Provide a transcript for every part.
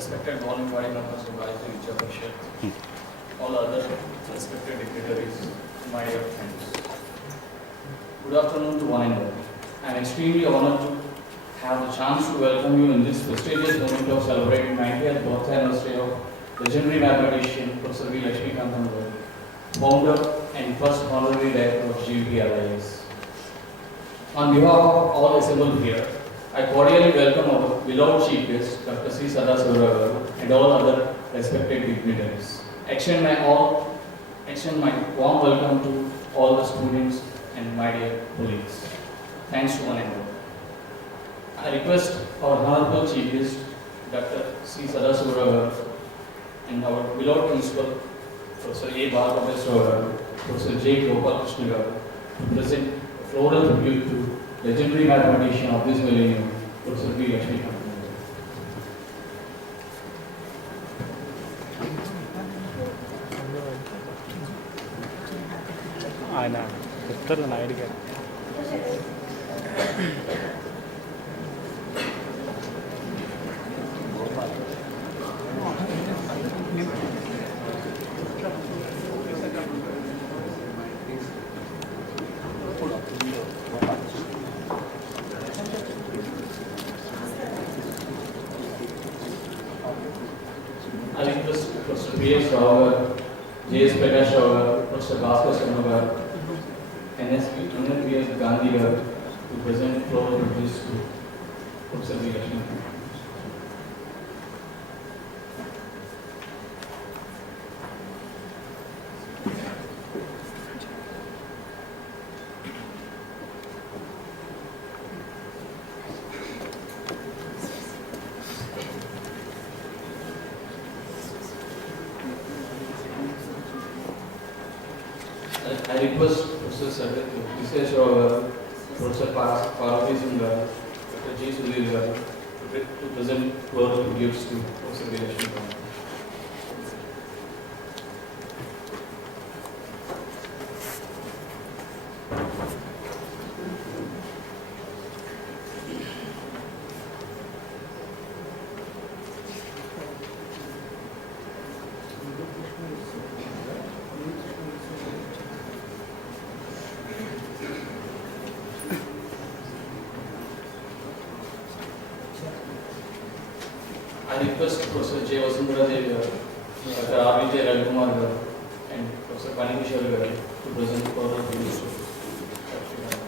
respected volume body members of Gayatri Vidya Parishad, all other respected dignitaries, my dear friends. Good afternoon to one and all. I am extremely honored to have the chance to welcome you in this prestigious moment of celebrating 90th birthday anniversary of legendary mathematician Professor V. Lakshmikantan Garu, founder and first honorary director of GVT. On behalf of all assembled here, I cordially welcome our beloved chief guest, Dr. C. Sadasivara Garu, and all other respected dignitaries. Extend my warm welcome to all the students and my dear colleagues. Thanks to one and all. I request our honorable chief guest, Dr. C. Sadasivara Garu, and our beloved principal, Professor A. Balagopeswara Garu, Professor J. Gopalakrishna Garu, to present a floral tribute to legendary mathematician of this millennium, Professor V. Lakshmikantan. ఆయన చెప్తారు నాయుడు గారు. I request Professor B.S. Rao Garu, J.S. Prakash Rao Garu, Professor Bhaskar Sharma Garu, NSV.S. Gandhi Garu to present floral tributes to Professor V. Lakshmikantan. I request Professor Visesh Rao Garu, Professor Parvati Singh Garu, Dr. G. Sudhir Garu to present floral tributes to Professor V. Lakshmikantan. I request Professor J. Vasundhara Devi Garu, Dr. R.V.J. Ravikumar Garu, and Professor Panikishwar Garu to present floral tributes to Lakshmikantan.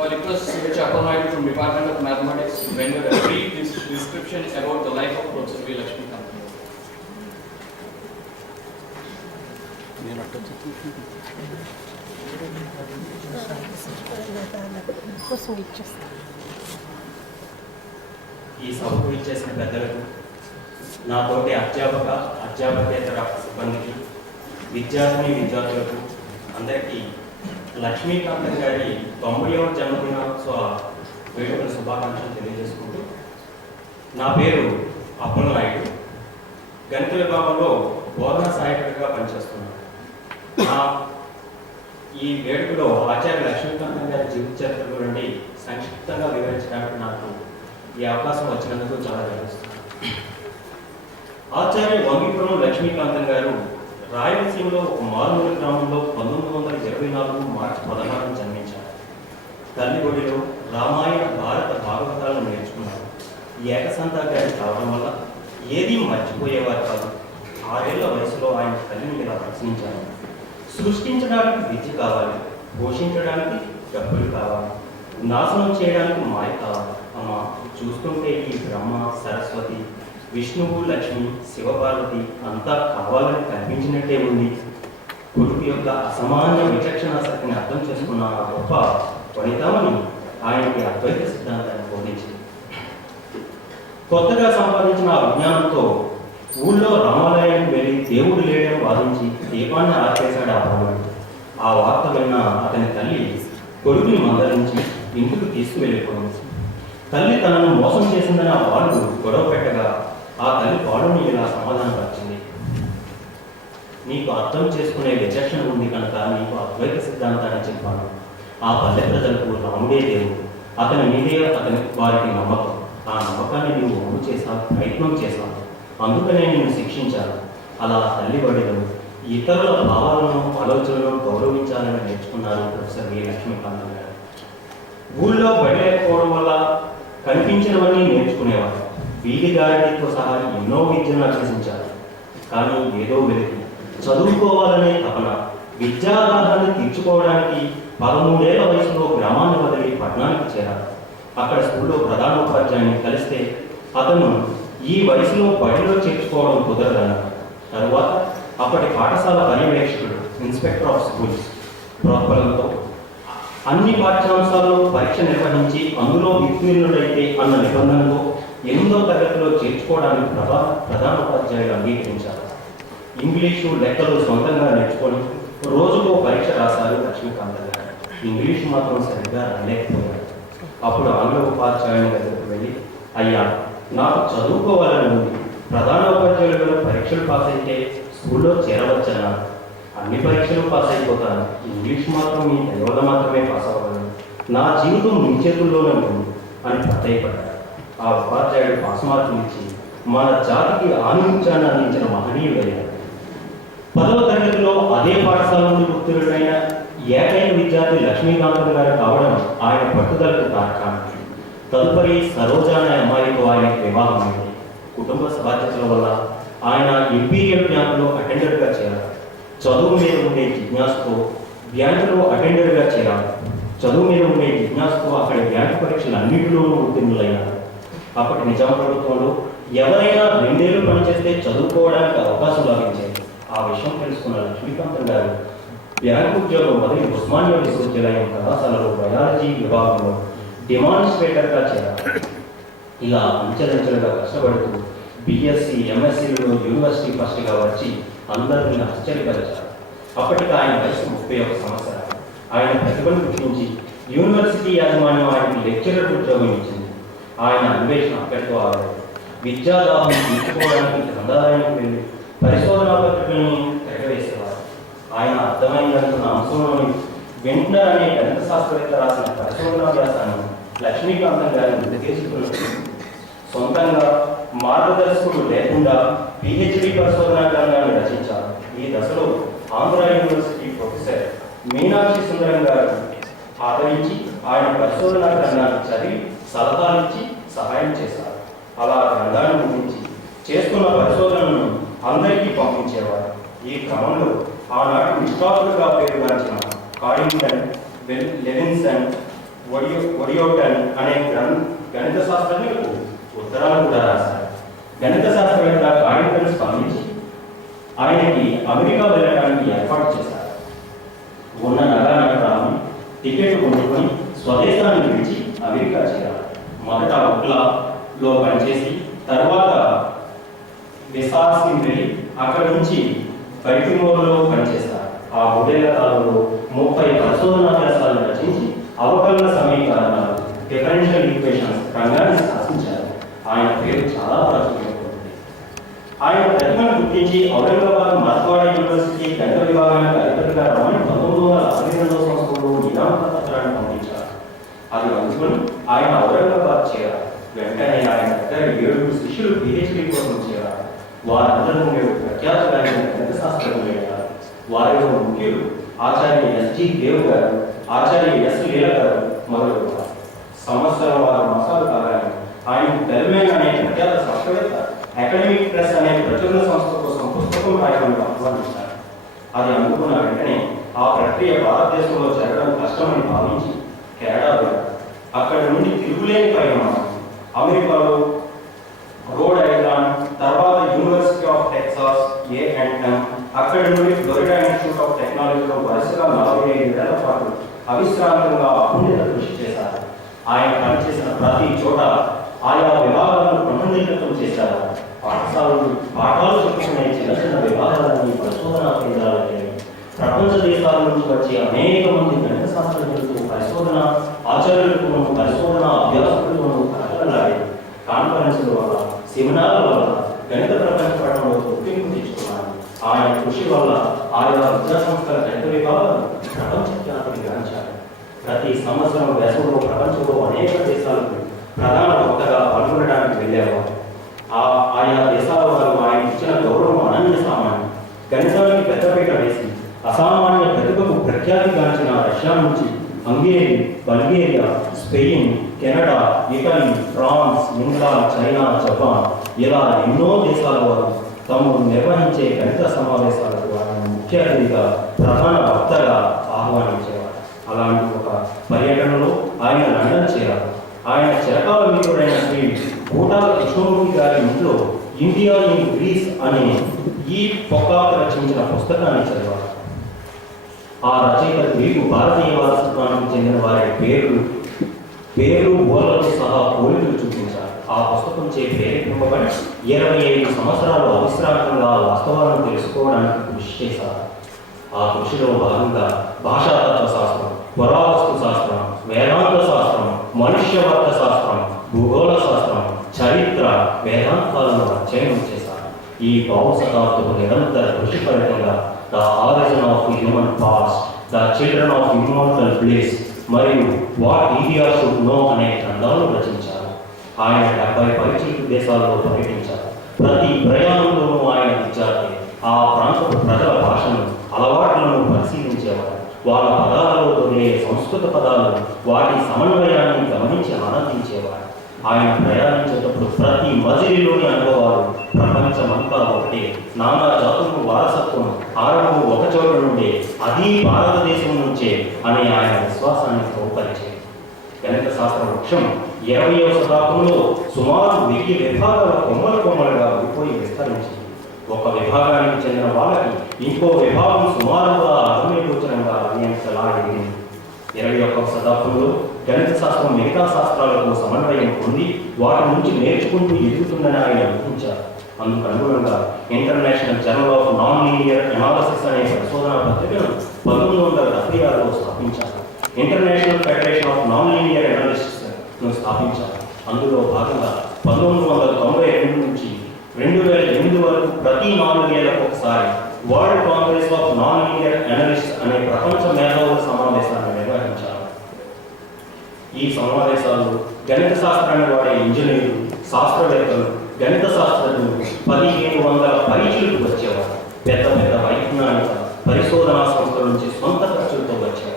I request Sir Chapalnaid from Department of Mathematics to render a brief description about the life of Professor V. Lakshmikantan. ఈ సభకు ఇచ్చేసిన పెద్దలకు, నా తోటి అధ్యాపకేతర సిబ్బందికి, విద్యార్థులకు అందరికీ లక్ష్మీకాంతం గారి 90వ జన్మదినోత్సవ వేడుకల శుభాకాంక్షలు తెలియజేసుకుంటూ, నా పేరు అప్పల్ నాయుడు, గణిత విభాగంలో బోధనా సహాయకుడిగా పనిచేస్తున్నాను. ఈ వేడుకలో ఆచార్య లక్ష్మీకాంతం గారి జీవిత చరిత్ర గురించి సంక్షిప్తంగా వివరించడానికి నాకు ఈ అవకాశం వచ్చినందుకు చాలా గర్విస్తున్నాను. ఆచార్య వంగిపురం లక్ష్మీకాంతం గారు రాయలసీమలో ఒక మారుమూల గ్రామంలో 1924 మార్చి 16 జన్మించారు. తల్లి ఒడిలో రామాయణ భారత భాగవతాలను నేర్చుకున్నారు. ఏకసంతాగ్రహం కావడం వల్ల ఏదీ మర్చిపోయేవారు కాదు. 6 ఏళ్ల వయసులో ఆయన తల్లిని ఇలా ప్రశ్నించారు: సృష్టించడానికి విద్య కావాలి, పోషించడానికి డబ్బులు కావాలి, నాశనం చేయడానికి మాయ కావాలి. అమ్మ, చూస్తుంటే ఈ బ్రహ్మ, సరస్వతి, విష్ణువు, లక్ష్మి, శివపార్వతి అంతా కావాలని కనిపించినట్టే ఉంది. కొడుకు యొక్క అసామాన్య విచక్షణాశక్తిని అర్థం చేసుకున్న ఆ గొప్ప వనితామని ఆయనకి అద్వైత సిద్ధాంతాన్ని బోధించింది. కొత్తగా సంపాదించిన ఆ విజ్ఞానంతో ఊళ్ళో రామాలయానికి వెళ్ళి దేవుడు లేడని వాదించి దీపాన్ని ఆర్పేశాడు ఆ భగవానుడు. ఆ వార్త విన్న అతని తల్లి కొడుకుని మందలించి ఇంటికి తీసుకువెళ్ళిపోయింది. తల్లి తనను మోసం చేసిందని ఆ బాలుడు గొడవ పెట్టగా ఆ తల్లి బాలుని ఇలా సమాధానపరిచింది. నీకు అర్థం చేసుకునే విచక్షణ ఉంది కనుక నీకు అద్వైత సిద్ధాంతాన్ని చెప్పాను. ఆ పల్లె ప్రజలకు రాముడే దేవుడు, అతని మీదే వారికి నమ్మకం. ఆ నమ్మకాన్ని నీవు అమలు చేశావు, ప్రయత్నం చేశావు, అందుకనే నేను శిక్షించాను. అలా తల్లి బడిలో ఇతరుల భావాలను ఆలోచనలను గౌరవించాలని నేర్చుకున్నారు ప్రొఫెసర్ వి లక్ష్మీకాంతం గారు. ఊళ్ళో బడి లేకపోవడం వల్ల కనిపించినవన్నీ నేర్చుకునేవారు. వీధి గారితో సహా ఎన్నో విద్యను అభ్యసించారు. కానీ ఏదో వెలికి చదువుకోవాలనే తపన, విద్యాదాహాన్ని తీర్చుకోవడానికి 13 ఏళ్ల వయసులో గ్రామాన్ని వదిలి పట్టణానికి చేరారు. అక్కడ స్కూల్లో ప్రధానోపాధ్యాయుని కలిస్తే అతను ఈ వయసులో బడిలో చేర్చుకోవడం కుదరదన్నారు. తరువాత అప్పటి పాఠశాల పర్యవేక్షకుడు ఇన్స్పెక్టర్ ఆఫ్ స్కూల్స్ ప్రోత్బలంతో అన్ని పాఠ్యాంశాల్లో పరీక్ష నిర్వహించి అందులో ఉత్తీర్ణుడైతే అన్న నిబంధనతో 8వ తరగతిలో చేర్చుకోవడానికి ప్రధానోపాధ్యాయులు అంగీకరించారు. ఇంగ్లీషు లెక్కలు సొంతంగా నేర్చుకొని రోజుకో పరీక్ష రాశారు లక్ష్మీకాంత గారు. ఇంగ్లీషు మాత్రం సరిగ్గా రాలేకపోయారు. అప్పుడు ఆంగ్ల ఉపాధ్యాయుని దగ్గరకు వెళ్ళి, అయ్యా, నాకు చదువుకోవాలని ఉంది. ప్రధానోపాధ్యాయులు గారు పరీక్షలు పాస్ అయితే స్కూల్లో చేరవచ్చన్నా? అన్ని పరీక్షలు పాస్ అయిపోతాను, ఇంగ్లీష్ మాత్రం మీ దైవల మాత్రమే పాస్ అవ్వగలను. నా జీవితం మీ చేతుల్లోనే ఉంది అని ప్రత్యయపడ్డారు. ఆ ఉపాధ్యాయుడు పాస్ మార్కులు ఇచ్చి మన జాతికి ఆనందించాన్ని అందించిన మహనీయుడయ్యారు. 10వ తరగతిలో అదే పాఠశాల నుండి ఉత్తీర్ణుడైన ఏకైక విద్యార్థి లక్ష్మీకాంతం గారు కావడం ఆయన పట్టుదలకు తార్కాణం. తదుపరి సరోజ అనే అమ్మాయితో ఆయనకు వివాహమైంది. కుటుంబ బాధ్యతల వల్ల ఆయన ఇంపీరియల్ బ్యాంకులో అటెండర్గా చేరారు. చదువు మీద ఉండే జిజ్ఞాసతో బ్యాంకులో అటెండర్గా చేరారు. చదువు మీద ఉండే జిజ్ఞాసతో అక్కడి బ్యాంకు పరీక్షలు అన్నింటిలోనూ ఉత్తీర్ణులైనారు. అప్పటి నిజాం ప్రభుత్వంలో ఎవరైనా 2 ఏళ్ళు పనిచేస్తే చదువుకోవడానికి అవకాశం లభించేది. ఆ విషయం తెలుసుకున్న లక్ష్మీకాంతం గారు బ్యాంకు ఉద్యోగం వదిలి ఉస్మానియా విశ్వవిద్యాలయం కళాశాలలో బయాలజీ విభాగంలో డెమాన్స్ట్రేటర్గా చేరారు. ఇలా అంచెలంచెలుగా కష్టపడుతూ బిఎస్సి, ఎంఎస్సీలలో యూనివర్సిటీ ఫస్ట్గా వచ్చి అందరినీ ఆశ్చర్యపరిచారు. అప్పటికి ఆయన వయసు 31 సంవత్సరాలు. ఆయన ప్రతిభను గుర్తించి యూనివర్సిటీ యాజమాన్యం ఆయనకు లెక్చరర్ ఉద్యోగం ఇచ్చింది. ఆయన అన్వేషణ అక్కడితో ఆగలేదు. విద్యాదాహం తీర్చుకోవడానికి గ్రంథాలయానికి వెళ్ళి పరిశోధనా పత్రికలను తిరగవేసేవారు. ఆయన అర్థమైందనుకున్న అంశంలోని వెంటనర్ అనే గణిత శాస్త్రవేత్త రాసిన పరిశోధనా వ్యాసాన్ని లక్ష్మీకాంతం గారిని ఉద్దేశించుకున్నారు. సొంతంగా మార్గదర్శకుడు లేకుండా పిహెచ్డి పరిశోధనా గ్రంథాన్ని రచించారు. ఈ దశలో ఆంధ్ర యూనివర్సిటీ ప్రొఫెసర్ మీనాక్షి సుందరం గారు ఆదరించి ఆయన పరిశోధనా గ్రంథాన్ని చదివి సలహాలిచ్చి సహాయం చేశారు. అలా గ్రంథాన్ని గురించి చేస్తున్న పరిశోధనను అందరికీ పంపించేవారు. ఈ క్రమంలో ఆనాటి నిష్ఠాతులుగా పేరుగాంచిన కాడింగ్టన్, లెవిన్సన్, ఒడియోటన్ అనే గణిత శాస్త్రజ్ఞులకు ఉత్తరాలు కూడా రాశారు. గణిత శాస్త్రవేత్త కాడింగ్టన్ స్పందించి ఆయనకి అమెరికా వెళ్ళడానికి ఏర్పాటు చేశారు. ఉన్న నగరానికి రాని టికెట్ కొనుక్కొని స్వదేశాన్ని విడిచి అమెరికా చేరారు. మొదట ఉక్లాలో పనిచేసి తర్వాత విసాస్కి వెళ్ళి అక్కడి నుంచి బల్టిమోర్లో పనిచేశారు. ఆ 3 ఏళ్ల కాలంలో 30 పరిశోధనా వ్యాసాలను రచించి అవకలన సమీకరణాలు, డిఫరెన్షియల్ ఈక్వేషన్స్ రంగాన్ని శాసించారు. ఆయన పేరు చాలా ప్రచురించబడింది. ఆయన ప్రతిభను గుర్తించి ఔరంగాబాద్ మరాఠవాడ యూనివర్సిటీ గణిత విభాగానికి అధిపతిగా రమణి 1962వ సంవత్సరంలో నియామక పత్రాన్ని పంపించారు. అది అందుకుని ఆయన ఔరంగాబాద్ చేరారు. వెంటనే ఆయన దగ్గర 7 శిష్యులు పిహెచ్డి కోసం చేరారు. వారందరూ ప్రఖ్యాత గణిత శాస్త్రజ్ఞులయ్యారు. వారిలో ముఖ్యులు ఆచార్య ఎస్జి దేవ్ గారు, ఆచార్య ఎస్ లీల గారు మొదలవుతారు. 6 మాసాల కాలాన్ని ఆయన బెల్మేన్ అనే ప్రఖ్యాత శాస్త్రవేత్త అకాడమిక్ ప్రెస్ అనే ప్రచురణ సంస్థ కోసం పుస్తకం రాయడానికి ఆహ్వానించారు. అది అందుకున్న వెంటనే ఆ ప్రక్రియ భారతదేశంలో జరగడం కష్టమని భావించి కెనడా వెళ్ళారు. అక్కడి నుండి తిరుగులేని పరిణామం అమెరికాలో రోడ్ ఐలాండ్, తర్వాత యూనివర్సిటీ ఆఫ్ టెక్సాస్ A&M, అక్కడి నుండి ఫ్లోరిడా ఇన్స్టిట్యూట్ ఆఫ్ టెక్నాలజీలో వరుసగా 45 ఏళ్ల పాటు అవిశ్రాంతంగా అపూర్ణత కృషి చేశారు. ఆయన పనిచేసిన ప్రతి చోట ఆయా విభాగాలను పునర్నిర్మితం చేశారు. పాఠాలు చెప్పుకునే చిన్న చిన్న విభాగాలని పరిశోధనా కేంద్రాలకి ప్రపంచ దేశాల నుంచి వచ్చి అనేక మంది గణిత శాస్త్రజ్ఞులతో పరిశోధన ఆచార్యులతో పరిశోధన అభ్యాసకులతో కాన్ఫరెన్సుల వల్ల, సెమినార్ల వల్ల గణిత ప్రపంచ పటంలో గుర్తింపు తెచ్చుకున్నారు. ఆయన కృషి వల్ల ఆయా విద్యాసంస్థల గణిత విభాగాలు ప్రపంచ ఖ్యాతిని గాంచారు. ప్రతి సంవత్సరం వేసవిలో ప్రపంచంలో అనేక దేశాలకు ప్రధాన వక్తగా పాల్గొనడానికి వెళ్ళేవారు. ఆయా దేశాల వారు ఆయన ఇచ్చిన గౌరవం అనన్య సామాన్యం. గణితానికి పెద్దపీట వేసి అసామాన్య ప్రతిభకు ప్రఖ్యాతిగాంచిన రష్యా నుంచి Hungary, Bulgaria, Spain, Canada, Italy, France, England, China, Japan ఇలా ఎన్నో దేశాల వారు తాము నిర్వహించే గణిత సమావేశాలకు ఆయన ముఖ్య అతిథిగా, ప్రధాన వక్తగా ఆహ్వానించేవారు. అలాంటి ఒక పర్యటనలో ఆయన లండన్ చేరారు. ఆయన చిరకాల మిత్రుడైన శ్రీ కోటాల కృష్ణమూర్తి గారి ఇంట్లో ఇండియా ఇన్ గ్రీస్ అనే ఈ పొక్కాకు రచించిన పుస్తకాన్ని చదివారు. ఆ రచయిత గ్రీకు భారతీయ వారసత్వానికి చెందిన వారి పేర్లు ఊర్లతో సహా పోలికలు చూపించారు. ఆ పుస్తకం చే ప్రేరేపింపబడి 25 సంవత్సరాలు అవిశ్రాంతంగా వాస్తవాలను తెలుసుకోవడానికి కృషి చేశారు. ఆ కృషిలో భాగంగా భాషాతత్వ శాస్త్రం, పురావస్తు శాస్త్రం, వేదాంత శాస్త్రం, మనుష్యవర్గ శాస్త్రం, భూగోళ శాస్త్రం, చరిత్ర, వేదాంతాలను అధ్యయనం చేశారు. ఈ బహు శతాబ్దపు నిరంతర కృషి ఫలితంగా the origin of the human past, the children of immortal bliss మరియు వాట్ ఇండియా షుడ్ నో అనే గ్రంథాలను రచించారు. ఆయన 70 పైచిలకు దేశాల్లో పర్యటించారు. ప్రతి ప్రయాణంలోనూ ఆయన విద్యార్థి ఆ ప్రాంత ప్రజల భాషను, అలవాట్లను పరిశీలించేవారు. వాళ్ళ పదాలలో దొరికే సంస్కృత పదాలను, వాటి సమన్వయాన్ని గమనించి ఆనందించేవారు. ఆయన ప్రయాణించేటప్పుడు ప్రతి మజిలీలోని అనుభవాలు ప్రపంచమంతా ఒకటే, నానా జాతులకు వారసత్వం ఆరంభం ఒక చోట నుండే, అది భారతదేశం నుంచే అనే ఆయన విశ్వాసాన్ని బహుపరిచేది. గణిత శాస్త్ర వృక్షం 20వ శతాబ్దంలో సుమారు 1000 విభాగాల కొమ్మలుగా విడిపోయి విస్తరించింది. ఒక విభాగానికి చెందిన వాళ్ళకి ఇంకో విభాగం సుమారుగా అర్థమేగోచరంగా అన్యంతలా ఎదిగింది. 21వ శతాబ్దంలో గణిత శాస్త్రం మిగతా శాస్త్రాలకు సమన్వయం పొంది వాటి నుంచి నేర్చుకుంటూ ఎదుగుతుందని ఆయన ఊహించారు. అందుకు అనుగుణంగా international journal of non linear analysis అనే పరిశోధనా పత్రికను 1976లో స్థాపించారు. International federation of non linear analysis ను స్థాపించారు. అందులో భాగంగా 1992 నుంచి 2008 వరకు ప్రతి 4 ఏళ్లకు ఒకసారి world Congress of non linear analysis అనే ప్రపంచ మేధావుల సమావేశాన్ని నిర్వహించారు. ఈ సమావేశాల్లో గణిత శాస్త్రాన్ని వాడే ఇంజనీర్లు, శాస్త్రవేత్తలు, గణిత శాస్త్రజ్ఞులు 1500 పైచిలకు వచ్చేవారు. పెద్ద పెద్ద వైజ్ఞానిక పరిశోధనా సంస్థల నుంచి సొంత ఖర్చులతో వచ్చేవారు.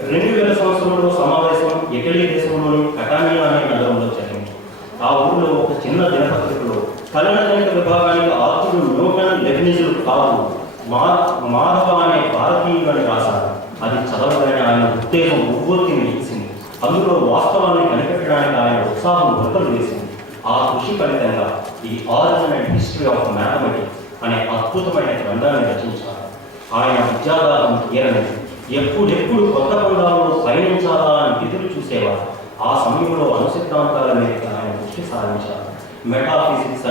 2000 సంవత్సరంలో సమావేశం ఇటలీ దేశంలోని కటానియా అనే నగరంలో జరిగింది. ఆ ఊరిలో ఒక చిన్న దినపత్రికలో కలన గణిత విభాగానికి ఆర్తులు న్యూటన్, లెబ్నిజ్లు కాదు, మాధవ అనే భారతీయులని రాశారు. అది చదవగానే ఆయన ఉత్తేజం ఉవ్వొత్తిని ఇచ్చింది. అందులో వాస్తవాన్ని కనిపెట్టడానికి ఆయన ఉత్సాహం వృద్ధలు వేసింది. ఆ కృషి ఫలితంగా the origin and history of mathematics అనే అద్భుతమైన గ్రంథాన్ని రచించారు. ఆయన విద్యాదానం తీరనిది. ఎప్పుడెప్పుడు కొత్త పొందాలలో పయనించాలా అని ఎదురు చూసేవారు. ఆ సమయంలో అనుసిద్ధాంతాల మీద ఆయన దృష్టి సారించారు. మెటాఫిజిక్స్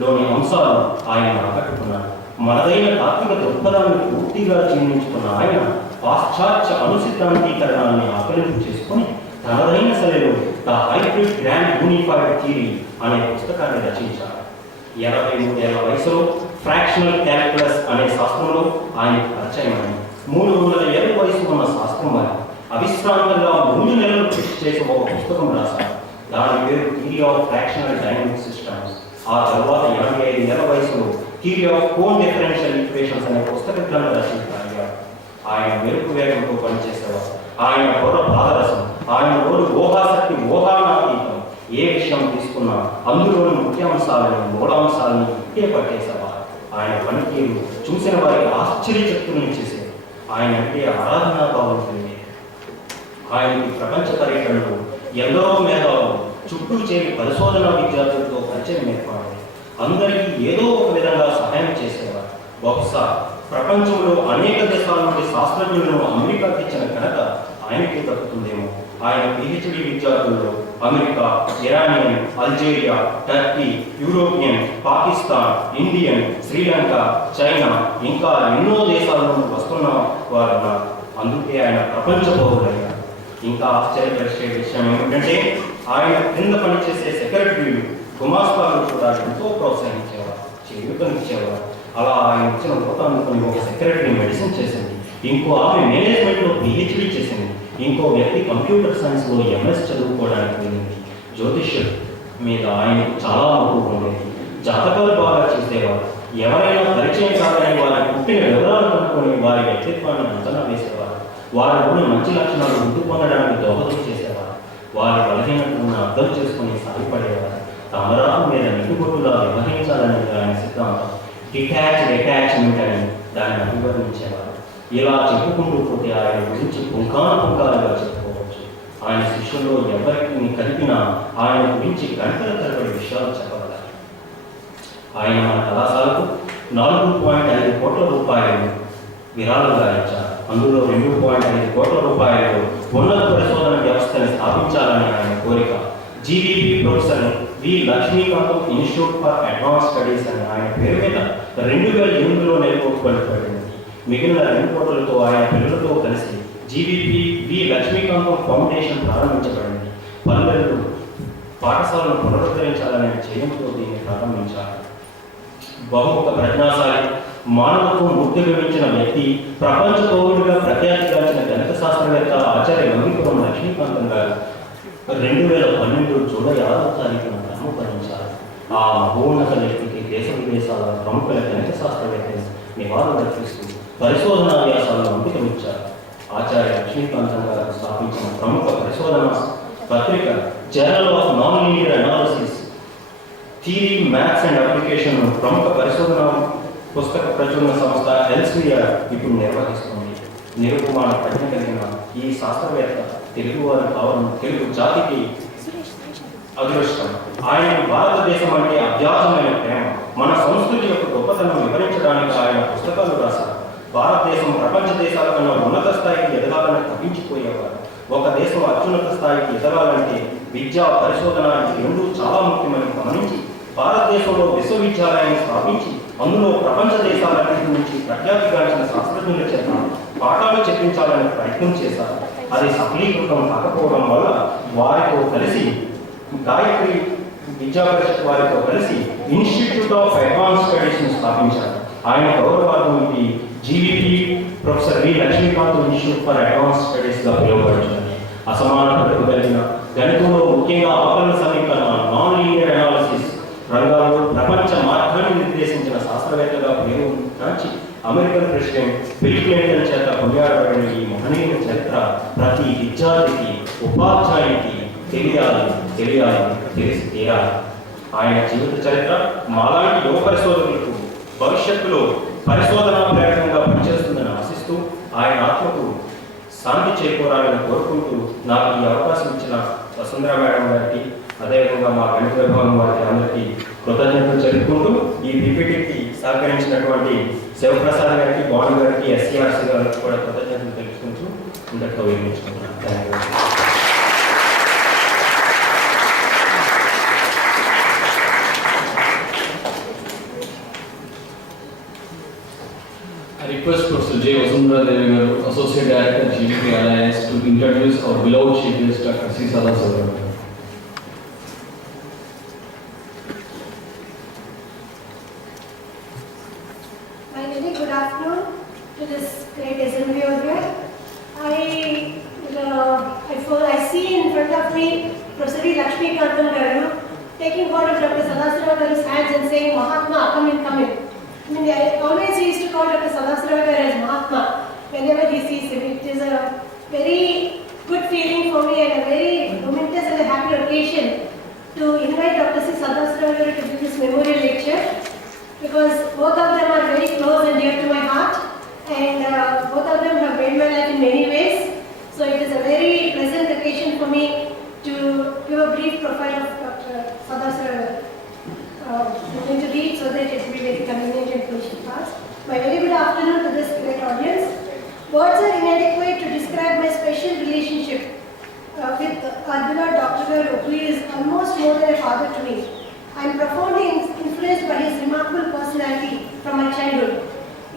లోని అంశాలు ఆయన ఆకట్టుకున్నారు. మనదైన తాత్విక దృక్పథాన్ని పూర్తిగా జీర్ణించుకున్న ఆయన పాశ్చాత్య అనుసిద్ధాంతీకరణాన్ని ఆకలింపు చేసుకుని తనదైన శైలిలో the hybrid grand unified theory అనే పుస్తకాన్ని రచించారు. 23 ఏళ్ల వయసులో ఫ్రాక్షనల్ క్యాల్కులస్ అనే శాస్త్రంలో ఆయనకు పరిచయమైంది. 300 ఏళ్ల వయసు ఉన్న శాస్త్రం వారి అవిశ్రాంతంగా 3 నెలలు కృషి చేసి ఒక పుస్తకం రాశారు. దాని పేరు theory of fractional dynamic systems. ఆ తర్వాత 85 ఏళ్ల వయసులో theory of cone differential equations అనే పుస్తక గ్రంథ రచయిత అయ్యారు. ఆయన మెరుపు వేగంతో పనిచేసేవారు. ఆయన బుర్ర పాదరసం, ఆయన నోరు ఊహాశక్తి, ఊహానాతీతం. ఏ విషయం తీసుకున్నా అందులోని ముఖ్యాంశాలను, మూలాంశాలను ఇట్టే పట్టేసేవారు. ఆయన పనితీరు చూసిన వారికి ఆశ్చర్యచక్తుల్ని చేసేది. ఆయన అంటే ఆరాధనా భావం కలిగేది. ఆయనకి ప్రపంచ పర్యటనలో ఎందరో మేధావులు చుట్టూ చేరి పరిశోధనా విద్యార్థులతో పరిచయం ఏర్పడింది. అందరికీ ఏదో ఒక విధంగా సహాయం చేసేవారు. బహుశా ప్రపంచంలో అనేక దేశాల నుండి శాస్త్రజ్ఞులను అమెరికా తెచ్చిన ఘనత ఆయనకే దక్కుతుందేమో. ఆయన పిహెచ్డి విద్యార్థుల్లో America, Iranian, Algeria, Turkey, European, Pakistan, Indian, Sri Lanka, China ఇంకా ఎన్నో దేశాల నుండి వస్తున్న వారు ఉన్నారు. అందుకే ఆయన ప్రపంచ పౌరులయ్యారు. ఇంకా ఆశ్చర్యపరిచే విషయం ఏమిటంటే ఆయన క్రింద పనిచేసే సెక్రటరీలు గుమాస్తాలు కూడా ఎంతో ప్రోత్సహించేవారు, చేయూతనిచ్చేవారు. అలా ఆయన ఇచ్చిన మొత్తాన్ని ఒక సెక్రటరీ మెడిసిన్ చేసింది, ఇంకో ఆమె మేనేజ్మెంట్లో పిహెచ్డీ చేసింది, ఇంకో వ్యక్తి కంప్యూటర్ సైన్స్లో ఎంఎస్ చదువుకోవడానికి వెళ్ళింది. జ్యోతిష్యం మీద ఆయనకు చాలా మక్కువ ఉండేది. జాతకాలు బాగా చూసేవారు. ఎవరైనా పరిచయం కాదని వారి పుట్టిన వివరాలు కనుక్కొని వారి వ్యక్తిత్వాన్ని అంచనా వేసేవారు. వారిలోని మంచి లక్షణాలు గుర్తు పొందడానికి దోహదం చేసేవారు. వారి బలహీనతలను అర్థం చేసుకుని సాగిపడేవారు. తమరాకు మీద నిలుగుట్టులా వ్యవహరించాలని ఆయన సిద్ధాంతం. అటాచ్మెంట్ అని దాన్ని అభివర్ణించేవారు. ఇలా చెప్పుకుంటూ పోతే ఆయన గురించి పుంఖానుపుంఖాలుగా చెప్పుకోవచ్చు. ఆయన శిష్యుల్లో ఎవరికి కలిపినా ఆయన గురించి గంటల తరబడి విషయాలు చెప్పగలరు. ఆయన మన కళాశాలకు 4.5 కోట్ల రూపాయలు విరాళంగా ఇచ్చారు. అందులో 2.5 కోట్ల రూపాయలు ఉన్నత పరిశోధన వ్యవస్థను స్థాపించాలని ఆయన కోరిక. GVP professor V Lakshmikantham institute for advance studies అని ఆయన పేరు మీద 2008లో నెలకొల్పబడింది. మిగిలిన 2 కోట్లతో ఆయన పిల్లలతో కలిసి జీవీపీ వి లక్ష్మీకాంతం ఫౌండేషన్ ప్రారంభించబడింది. పల్లెలు పాఠశాలను పునరుద్ధరించాలనే చేయంతో దీన్ని ప్రారంభించారు. బహుముఖ ప్రజ్ఞాశాలి, మానవత్వం మూర్తిగమించిన వ్యక్తి, ప్రపంచ పౌరుడిగా ప్రఖ్యాతిగాంచిన గణిత శాస్త్రవేత్త ఆచార్య వంగిపురం లక్ష్మీకాంతం గారు 2012 జూలై 6వ తారీఖున నామకరణించారు. ఆ మహోన్నత వ్యక్తికి దేశ విదేశాల ప్రముఖుల గణిత శాస్త్రవేత్తలు నివాళులర్పిస్తూ పరిశోధనా వ్యాసాలను అంకితమిచ్చారు. ఆచార్య లక్ష్మీకాంతం గారు స్థాపించిన ప్రముఖ పరిశోధన పత్రిక journal of non linear analysis theory, maths and application ప్రముఖ పరిశోధన పుస్తక ప్రచురణ సంస్థ ఎల్సీఆర్ ఇప్పుడు నిర్వహిస్తుంది. నిరుపమాన ప్రజ్ఞ కలిగిన ఈ శాస్త్రవేత్త తెలుగువారు కావడం తెలుగు జాతికి అదృష్టం. ఆయన భారతదేశం అంటే అవ్యాజమైన ప్రేమ, మన సంస్కృతి యొక్క గొప్పతనం వివరించడానికి ఆయన పుస్తకాలు రాశారు. భారతదేశం ప్రపంచ దేశాల కన్నా ఉన్నత స్థాయికి ఎదగాలని తప్పించిపోయేవారు. ఒక దేశం అత్యున్నత స్థాయికి ఎదగాలంటే విద్య, పరిశోధన ఈ రెండూ చాలా ముఖ్యమని గమనించి భారతదేశంలో విశ్వవిద్యాలయాన్ని స్థాపించి అందులో ప్రపంచ దేశాలన్నింటి నుంచి ప్రఖ్యాతిగాంచిన శాస్త్రజ్ఞుల చేత పాఠాలు చెప్పించాలని ప్రయత్నం చేశారు. అది సఫలీకృతం కాకపోవడం వల్ల వారితో కలిసి గాయత్రి విద్యా పరిషత్ వారితో కలిసి ఇన్స్టిట్యూట్ ఆఫ్ అడ్వాన్స్ స్టడీస్ను స్థాపించారు. ఆయన గౌరవార్థం ఇది GVP professor V Lakshmikantham institute for advance స్టడీస్గా పిలువబడుతుంది. అసమాన ప్రతిభ కలిగిన గణితంలో ముఖ్యంగా ఆకలన సమీకరణ, నాన్ లీనియర్ అనాలిసిస్ రంగాల్లో ప్రపంచ మార్గాన్ని నిర్దేశించిన శాస్త్రవేత్తగా పేరు నాచి అమెరికన్ ప్రెసిడెంట్ బిల్ క్లింటన్ చేత కొనియాడబడిన ఈ మహనీయుల చరిత్ర ప్రతి విద్యార్థికి, ఉపాధ్యాయునికి తెలిసి తీరాలి. ఆయన జీవిత చరిత్ర మాలాంటి యువ పరిశోధకులకు భవిష్యత్తులో పరిశోధనా ప్రేరకంగా పనిచేస్తుందని ఆశిస్తూ ఆయన ఆత్మకు శాంతి చేకూరాలని కోరుకుంటూ నాకు ఈ అవకాశం ఇచ్చిన వసుంధర మేడం గారికి, అదేవిధంగా మా గణిత విభాగం వారికి అందరికీ కృతజ్ఞతలు చెప్పుకుంటూ ఈ పీపీటీకి సహకరించినటువంటి శివప్రసాద్ గారికి, బాండ్ గారికి, ఎస్సీఆర్సీ గారికి కూడా కృతజ్ఞతలు తెలుసుకుంటూ ఇంతటితో వినిపించుకుంటున్నాను. Thank you. I request Professor J. Vasundhara Devi Garu, Associate Director, GVP Alliance, to introduce our beloved Chief Guest, Dr. C. Sadashiva. Finally, good afternoon to this great assembly over here. I see in front of me Professor Lakshmíkantam Garu taking hold of Dr. Sadashiva Garu's hands and saying, "Mahatma, come in, come in." I mean, I always used to call Dr. Sadashiva Garu as Mahatma whenever he sees him. It is a very good feeling for me and a very momentous and a happy occasion to invite Dr. C. Sadashiva Garu to give this memorial lecture, because both of them are very close and dear to my heart, and both of them have made my life in many ways. So it is a very pleasant occasion for me to give a brief profile of Dr. Sadashiva Garu. I'm going to read so that it will be very convenient and patient fast. My very good afternoon to this great audience. Words are inadequate to describe my special relationship with our beloved Dr. Garu, who is almost more than a father to me. I am profoundly influenced by his remarkable personality from my childhood.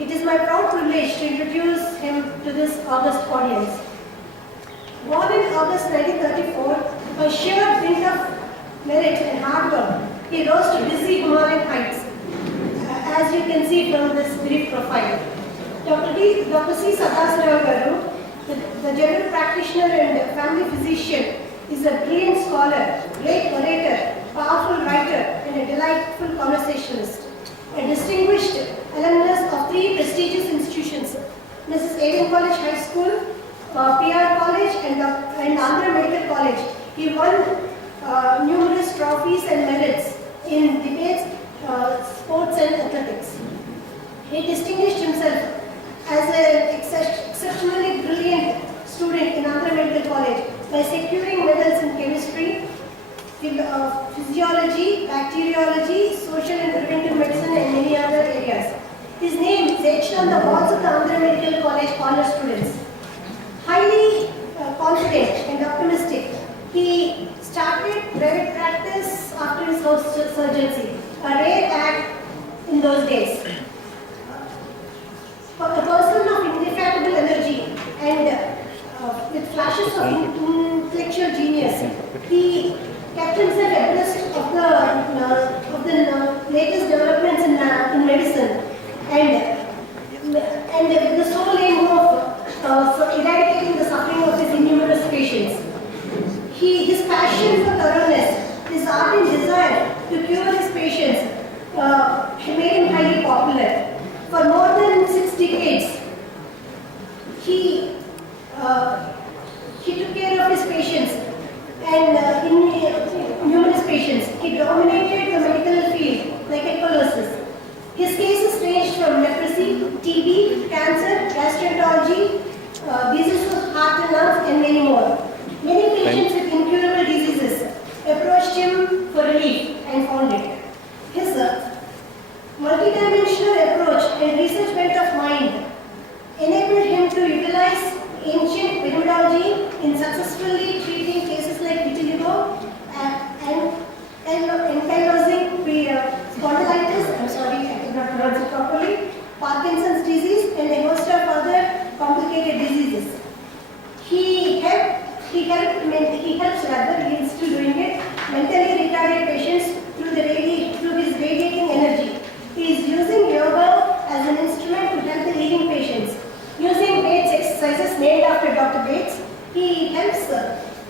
It is my proud privilege to introduce him to this august audience. Born in August 1934, By sheer dint of merit and hard work, he rose to dizzy Himalayan heights, as you can see from this brief profile. Dr. C. Sadasrao Garu, the general practitioner and family physician, is a brilliant scholar, great orator, powerful writer, and a delightful conversationalist. A distinguished alumnus of 3 prestigious institutions, Mrs. Aiden College High School, PR College, and Andhra Medical College. He won numerous trophies and medals in debates, sports, and athletics. He distinguished himself as an exceptionally brilliant student in Andhra Medical College by securing medals in chemistry, physiology, bacteriology, social and preventive medicine, and many other areas. His name is etched on the walls of the Andhra Medical College honor students. Highly confident and optimistic, he started private practice after his surgery, a rare act in those days. A person of indefatigable energy and with flashes of intellectual genius, he kept himself abreast of the latest developments in medicine and with the sole aim of eradicating the suffering of his innumerous patients. His passion for thoroughness, his ardent desire to cure his patients made him highly popular. For more than 6 decades, he took care of his patients and numerous patients. He dominated the medical field like a colossus. His cases ranged from leprosy, TB, cancer, gastroenterology, diseases of heart and lungs, and many more. Many patients with incurable diseases approached him for relief and found it. His multidimensional approach and research bent of mind enabled him to utilize ancient pyramidology in successfully treating cases like vitiligo and ankylosing spondylitis, I'm sorry, I did not pronounce it properly, Parkinson's disease, and a host of other complicated diseases. He is still doing it, mentally retarded patients through his radiating energy. He is using yoga as an instrument to help the healing patients. Using Bates exercises named after Dr. Bates, he helps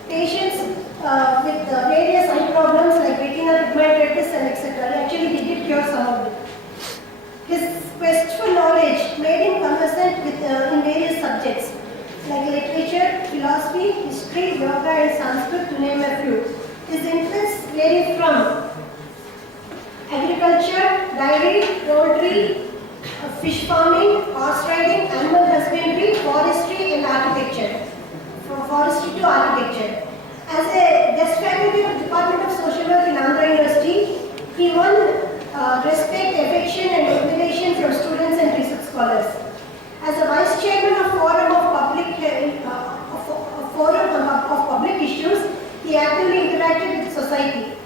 patients with various eye problems like retinal pigmentitis and etc. Actually, he did cure some of them. His quest for knowledge made him conversant with in various subjects like literature, philosophy, history, yoga, and Sanskrit, to name a few. His interests vary from agriculture, dairy, poultry, fish farming, horse riding, animal husbandry, forestry, and architecture. From forestry to architecture. As a guest faculty of the Department of Social Work in Andhra University, he won respect, affection, and admiration from students and research scholars. As a vice chairman of Forum of Public Issues, he actively interacted with society.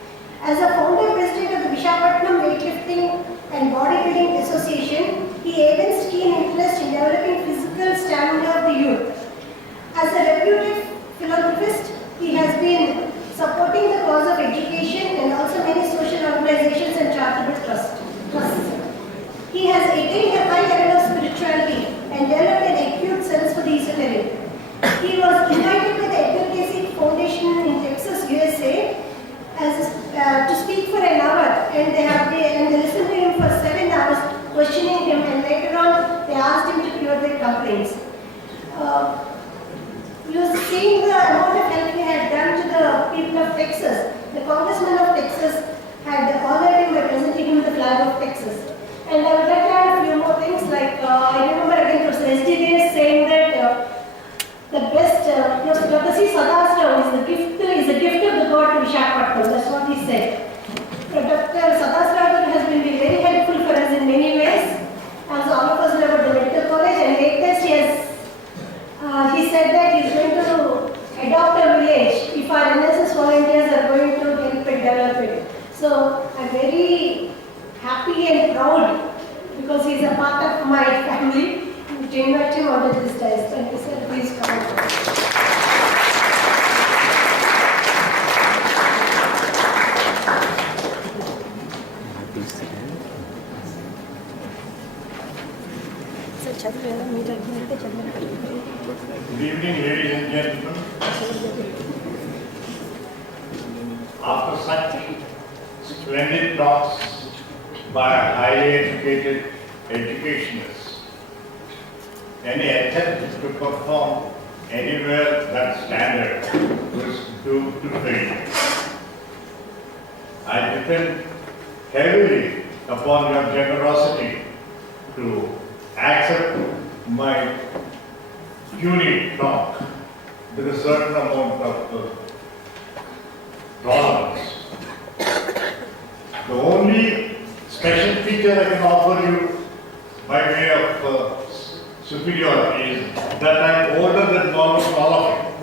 As a founder president of the Visakhapatnam Weightlifting and Bodybuilding Association, he evinced keen interest in developing physical stamina of the youth. As a reputed philanthropist, he has been supporting the cause of education and also many social organizations and charitable trusts. He has attained a high level of spirituality and developed an acute sense for the esoteric. He was invited by the Edgar Cayce Foundation in Texas, USA, to speak for an hour, and they listened to him for 7 hours, questioning him, and later on they asked him to cure their complaints. You were seeing the amount of help he had done to the people of Texas. The congressman of Texas had honored him by presenting him the flag of Texas. And I would like to add a few more things, like I remember again Professor SDK saying that the best, Dr. C. Sadasrao is a gift of the God to Visakhapatnam. That's what he said. Dr. Sadasrao has been very helpful for us in many ways, as all of us know about the medical college, and latest he said that he is going to adopt a village if our NSS volunteers are going to help and develop it. So I'm very happy and proud because he is a part of my family to invite him onto this dais. Thank you, sir. Please come. Good evening, ladies and gentlemen. After such splendid talks by highly educated educationists, any attempt to perform anywhere that standard was doomed to failure. I depend heavily upon your generosity to accept my puny talk with a certain amount of tolerance. The only special feature I can offer you by way of superiority is that I'm older than almost all of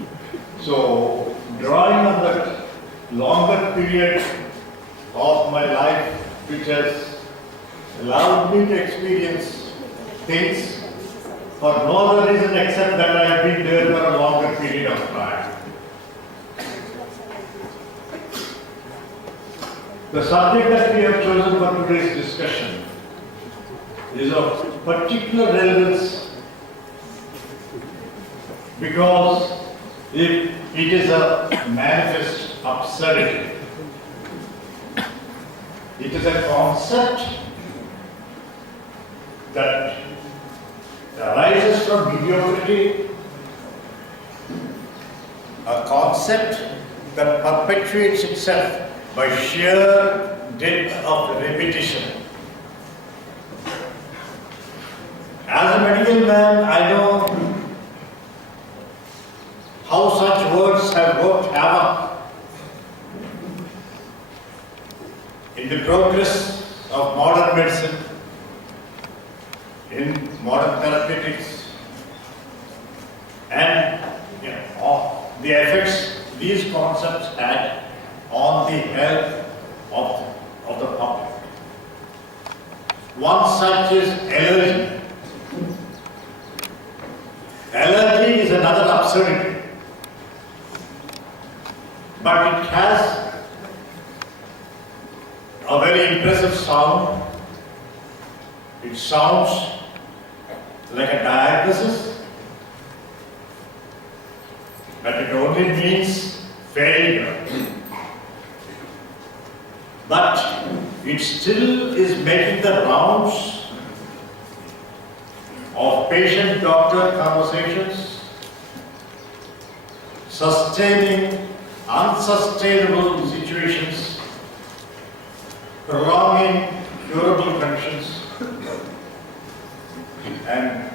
you. So, drawing on that longer period of my life which has allowed me to experience things for no other reason except that I have been there for a longer period of time. The subject that we have chosen for today's discussion is of particular relevance because it is a manifest absurdity. It is a concept that arises from mediocrity, a concept that perpetuates itself by sheer dint of repetition. As a medical man, I know how such words have worked havoc in the progress of modern medicine, in modern therapeutics, and the effects these concepts had on the health of the public. One such is allergy. Allergy is another absurdity, but it has a very impressive sound. It sounds like a diagnosis, but it only means failure. But it still is making the rounds of patient-doctor conversations, sustaining unsustainable situations, prolonging curable conditions, and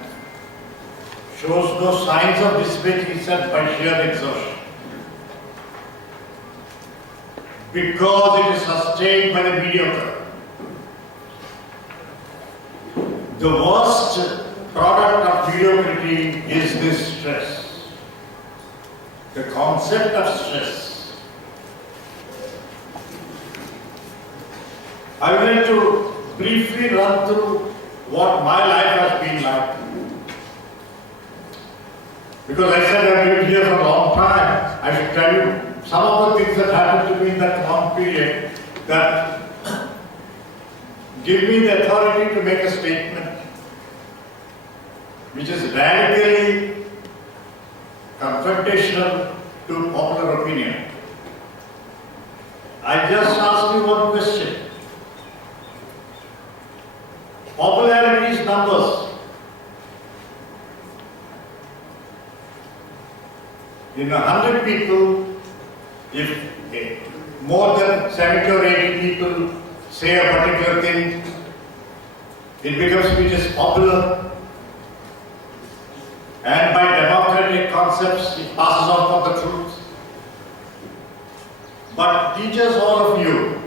shows no signs of dissipating itself by sheer exhaustion. Because it is sustained by the mediocre. The worst product of mediocrity is this stress. The concept of stress. I would like to briefly run through what my life has been like. Because I said I've lived here for a long time, I should tell you some of the things that happened to me in that long period that give me the authority to make a statement which is radically confrontational to popular opinion. I just ask you one question. Popularity is numbers. In 100 people, if more than 70 or 80 people say a particular thing, it becomes which is popular, and by democratic concepts it passes on for the truth. But teachers, all of you,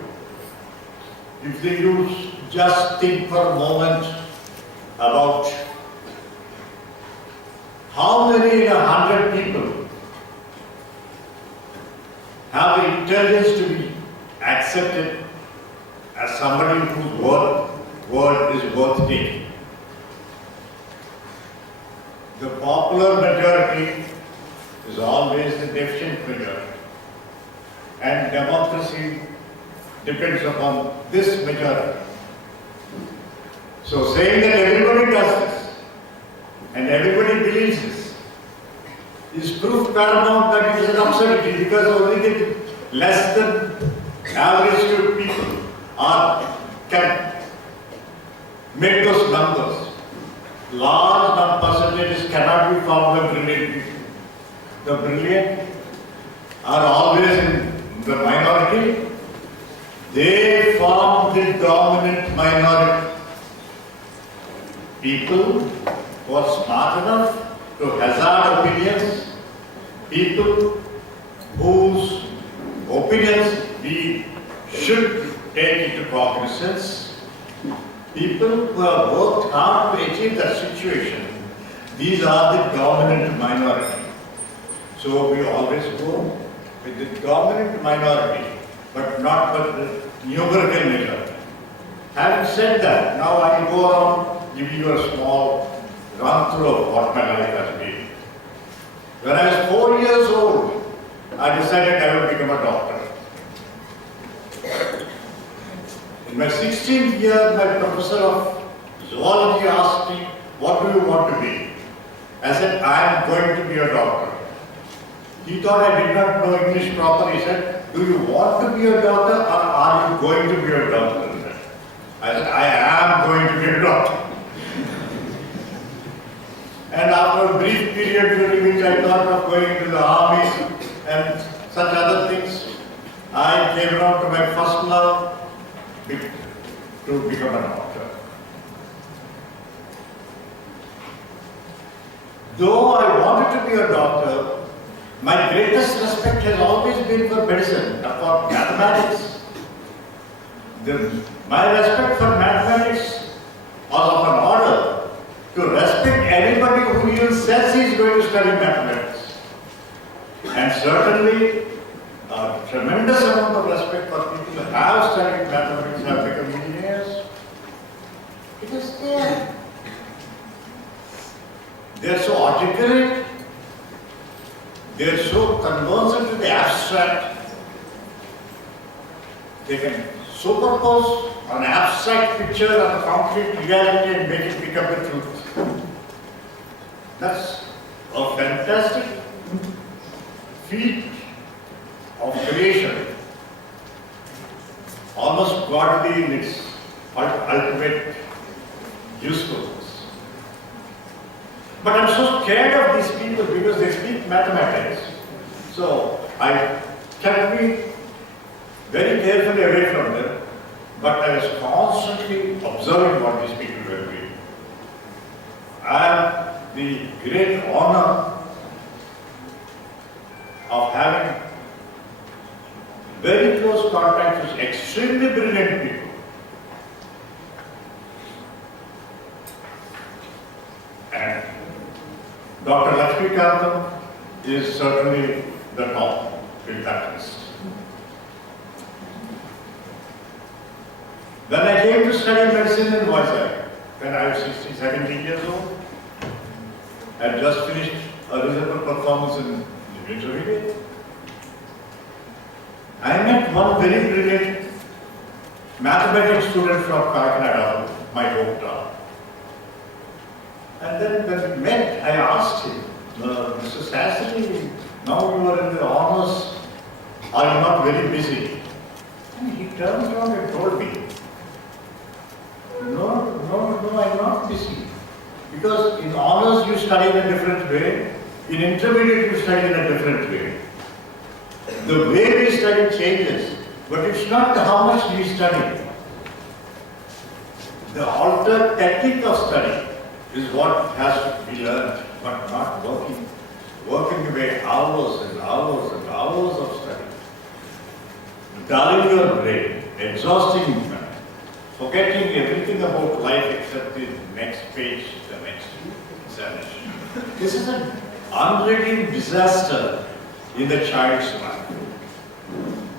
if they use just think for a moment about how many in 100 people have the intelligence to be accepted as somebody whose word is worth taking. The popular majority is always the deficient majority, and democracy depends upon this majority. So saying that everybody does this and everybody believes this, is proof paramount that it is an absurdity because only the less than average people can make those numbers. Large percentages cannot be formed by brilliant people. The brilliant are always in the minority. They form the dominant minority. People who are smart enough to hazard opinions, people whose opinions we should take into cognizance, people who have worked hard to achieve that situation, these are the dominant minority. So we always go with the dominant minority, but not with the numerical majority. Having said that, now I will go around give you a small run through of what my life has been. When I was 4 years old, I decided I would become a doctor. In my 16th year, my professor of zoology asked me, what do you want to be? I said, I am going to be a doctor. He thought I did not know English properly. He said, do you want to be a doctor or are you going to be a doctor? I said, I am going to be a doctor. And after a brief period during which I thought of going to the army and such other things, I came around to my first love to become a doctor. Though I wanted to be a doctor, my greatest respect has always been for medicine, for mathematics. My respect for mathematics was of an order to respect anybody who even says he is going to study mathematics. And certainly, a tremendous amount of respect for people who have studied mathematics, have become engineers. It is there. They are so articulate. They are so conversant to the abstract. They can superpose an abstract picture on a concrete reality and make it become the truth. That's a fantastic feat of creation, almost godly in its ultimate usefulness. But I'm so scared of these people because they speak mathematics. So I kept me very carefully away from them, but I was constantly observing what these people were doing. I have the great honor of having very close contact with extremely brilliant people. And Dr. Lakshmikantam is certainly the top in that list. Then I came to study medicine in Vizag when I was 16, 17 years old. I had just finished a reasonable performance in the intermediate. I met one very brilliant mathematics student from Kakinada, my hometown. And then when we met, I asked him, Mr. Sastry, now you are in the honors, are you not very busy? And he turned around and told me, no, I'm not busy. Because in honors you study in a different way, in intermediate you study in a different way. The way we study changes, but it's not how much we study. The altered technique of study is what has to be learned, but not working. Working away hours and hours and hours of study. Dulling your brain, exhausting your mind, forgetting everything about life except the next page, the next examination. This is an unredeemed disaster in the child's life.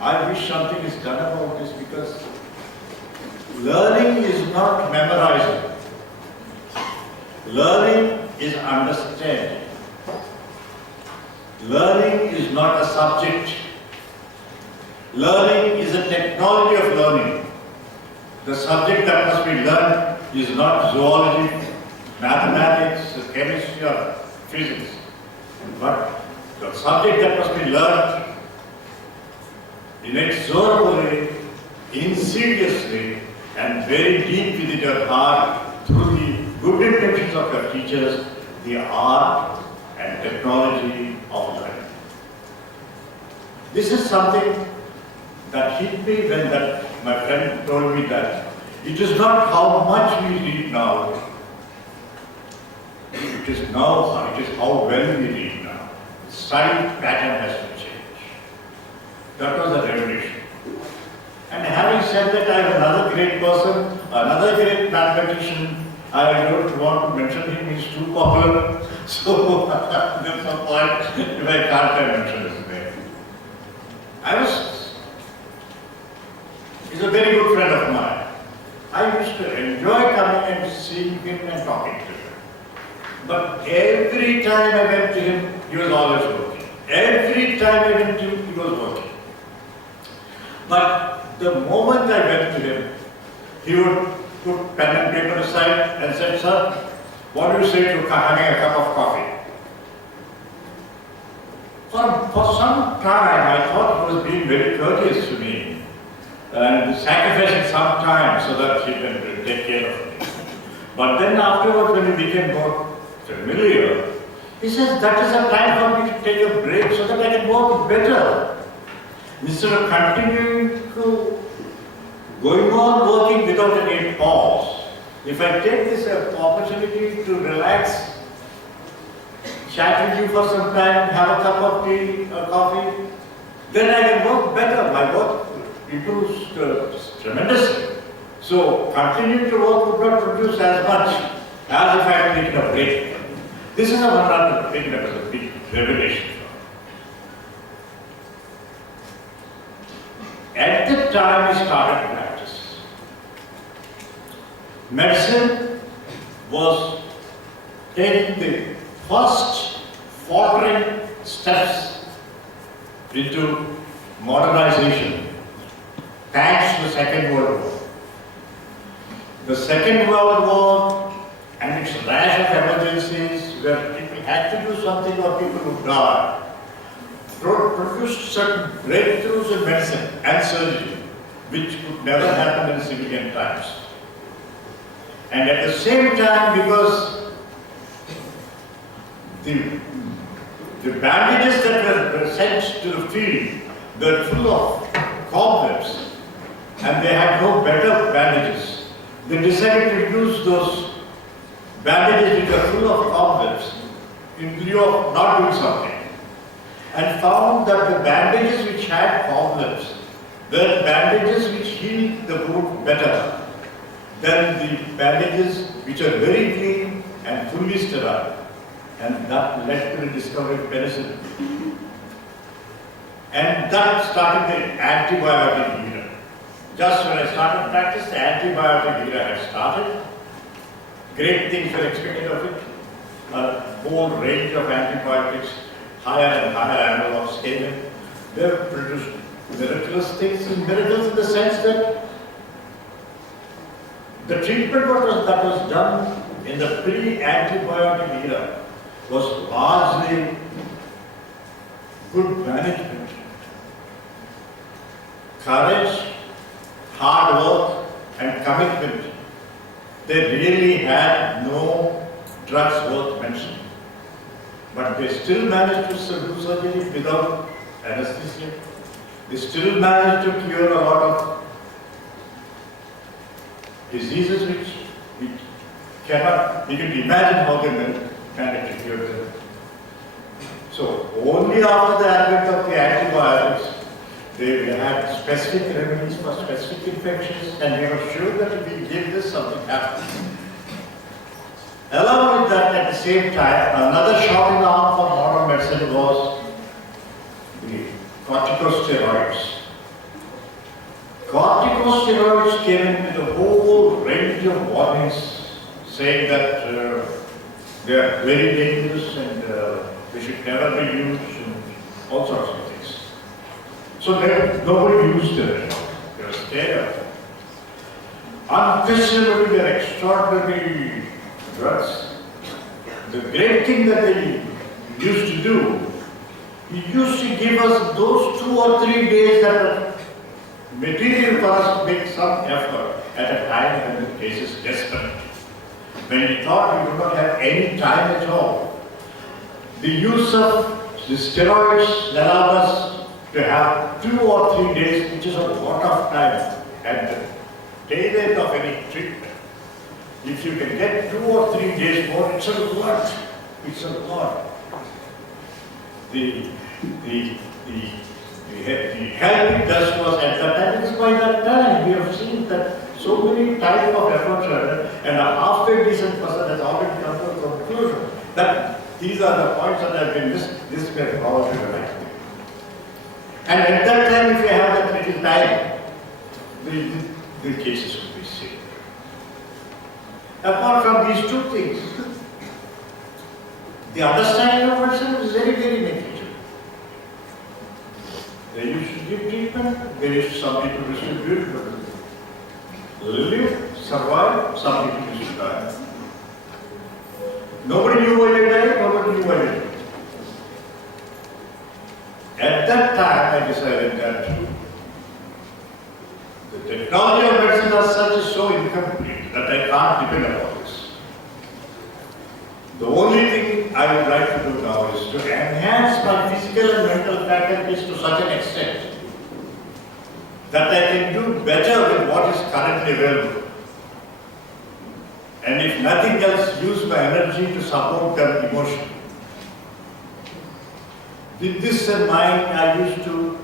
I wish something is done about this because learning is not memorizing. Learning is understanding. Learning is not a subject. Learning is a technology of learning. The subject that must be learned is not zoology, mathematics, chemistry or physics. But the subject that must be learned inexorably, insidiously, and very deep within your heart through the good intentions of your teachers, the art and technology of learning. This is something that hit me when my friend told me that it is not how much we read now, it is how well we read now. The study pattern has to change. That was a revelation. And having said that, I have another great person, another great mathematician. I don't want to mention him, he's too popular. So there's no point if I can't mention his name. He's a very good friend of mine. I used to enjoy coming and seeing him and talking to him. But every time I went to him, he was always working. Every time I went to him, he was working. But the moment I went to him, he would put pen and paper aside and said, "Sir, what do you say to having a cup of coffee?" For some time, I thought he was being very courteous to me and sacrificing some time so that he can take care of me. But then afterwards, when we became more familiar, he says, "That is a time for me to take a break so that I can work better. Instead of continuing to going on working without any pause, if I take this opportunity to relax, chat with you for some time, have a cup of tea or coffee, then I can work better. My work improves tremendously. So continuing to work would not produce as much as if I had taken a break." This is another thing that was a big revelation. At the time we started practice, medicine was taking the first faltering steps into modernization, thanks to the Second World War. The Second World War and its rash of emergencies where people had to do something or people would die, produced certain breakthroughs in medicine and surgery which could never happen in civilian times. And at the same time, because the bandages that were sent to the field were full of cobwebs and they had no better bandages, they decided to use those bandages which are full of cobwebs in lieu of not doing something, and found that the bandages which had cobwebs were bandages which healed the wound better than the bandages which are very clean and fully sterile. And that led to the discovery of penicillin. And that started the antibiotic era. Just when I started practice, the antibiotic era had started. Great things were expected of it. A whole range of antibiotics, higher and higher analogs came in. They produced miraculous things, miracles in the sense that the treatment that was done in the pre-antibiotic era was largely good management, courage, hard work and commitment. They really had no drugs worth mentioning. But they still managed to do surgery without anesthesia. They still managed to cure a lot of diseases which we can imagine how they managed to cure them. So only after the advent of the antibiotics, they had specific remedies for specific infections, and we were sure that if we give this, something happens. Along with that, at the same time, another shot in the arm for modern medicine was the corticosteroids. Corticosteroids came in with a whole range of warnings saying that they are very dangerous and they should never be used and all sorts of things. So nobody used it. They were scared of it. Unquestionably, they are extraordinary drugs. the great thing that they used to do, he used to give us those 2 or 3 days that are material for us to make some effort at a time when the case is desperate. When he thought we would not have any time at all. The use of the steroids allowed us to have 2 or 3 days, which is a lot of time at the tail end of any treatment. If you can get 2 or 3 days more, it's a lot. It's a lot. The help it does to us at that time, it's by that time we have seen that so many types of efforts are done, and a half-a decent person has already come to a conclusion that these are the points that have been this can probably the right thing. And at that time, if you have that little time, the cases will be saved. Apart from these 2 things, the understanding of medicine is very, very negligible. They used to give treatment, some people used to live, survive, some people used to die. Nobody knew why they died, nobody knew why they died. At that time, I decided that the technology of medicine as such is so incomplete that I can't depend upon this. The only thing I would like to do now is to enhance my physical and mental faculties to such an extent that I can do better with what is currently available. And if nothing else, use my energy to support their emotion. With this in mind, I used to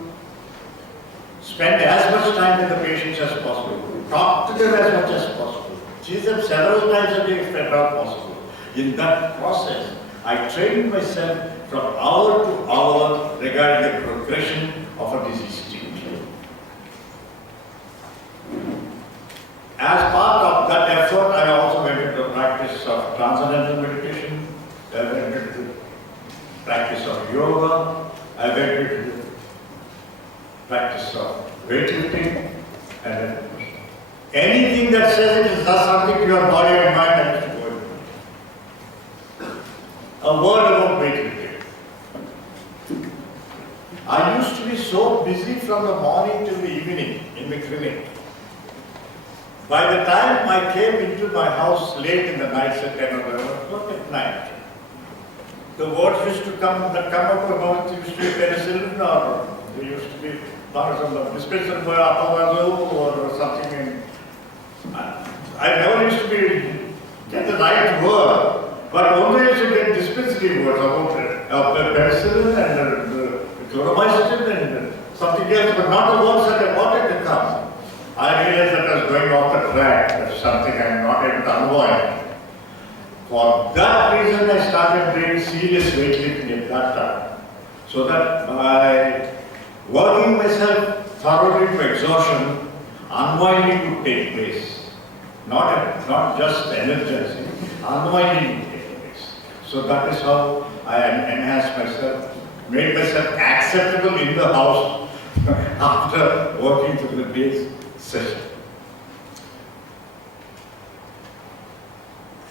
spend as much time with the patients as possible, talk to them as much as possible, see them several times a day if at all possible. In that process, I trained myself from hour to hour regarding the progression of a disease state. As part of that effort, I also went into the practice of transcendental meditation, I went into the practice of yoga, I went into the practice of weightlifting, and anything that says it does something to your body and mind, I used to go into it. A word about weightlifting. I used to be so busy from the morning till the evening in the clinic. By the time I came into my house late in the night, at 10 or 11 o'clock at night, the words used to come out of my mouth used to be penicillin, or there used to be some dispensary for Apavazo or something. And I never used to get the right word, but only used to get dispensary words about penicillin and chloromycin and something else, but not the words that I wanted to come. I realized that I was going off the track. That's something I'm not able to avoid. For that reason, I started doing serious weightlifting at that time. So that by working myself thoroughly to exhaustion, unwinding would take place. Not just energizing, unwinding would take place. So that is how I enhanced myself, made myself acceptable in the house after working through the day's session.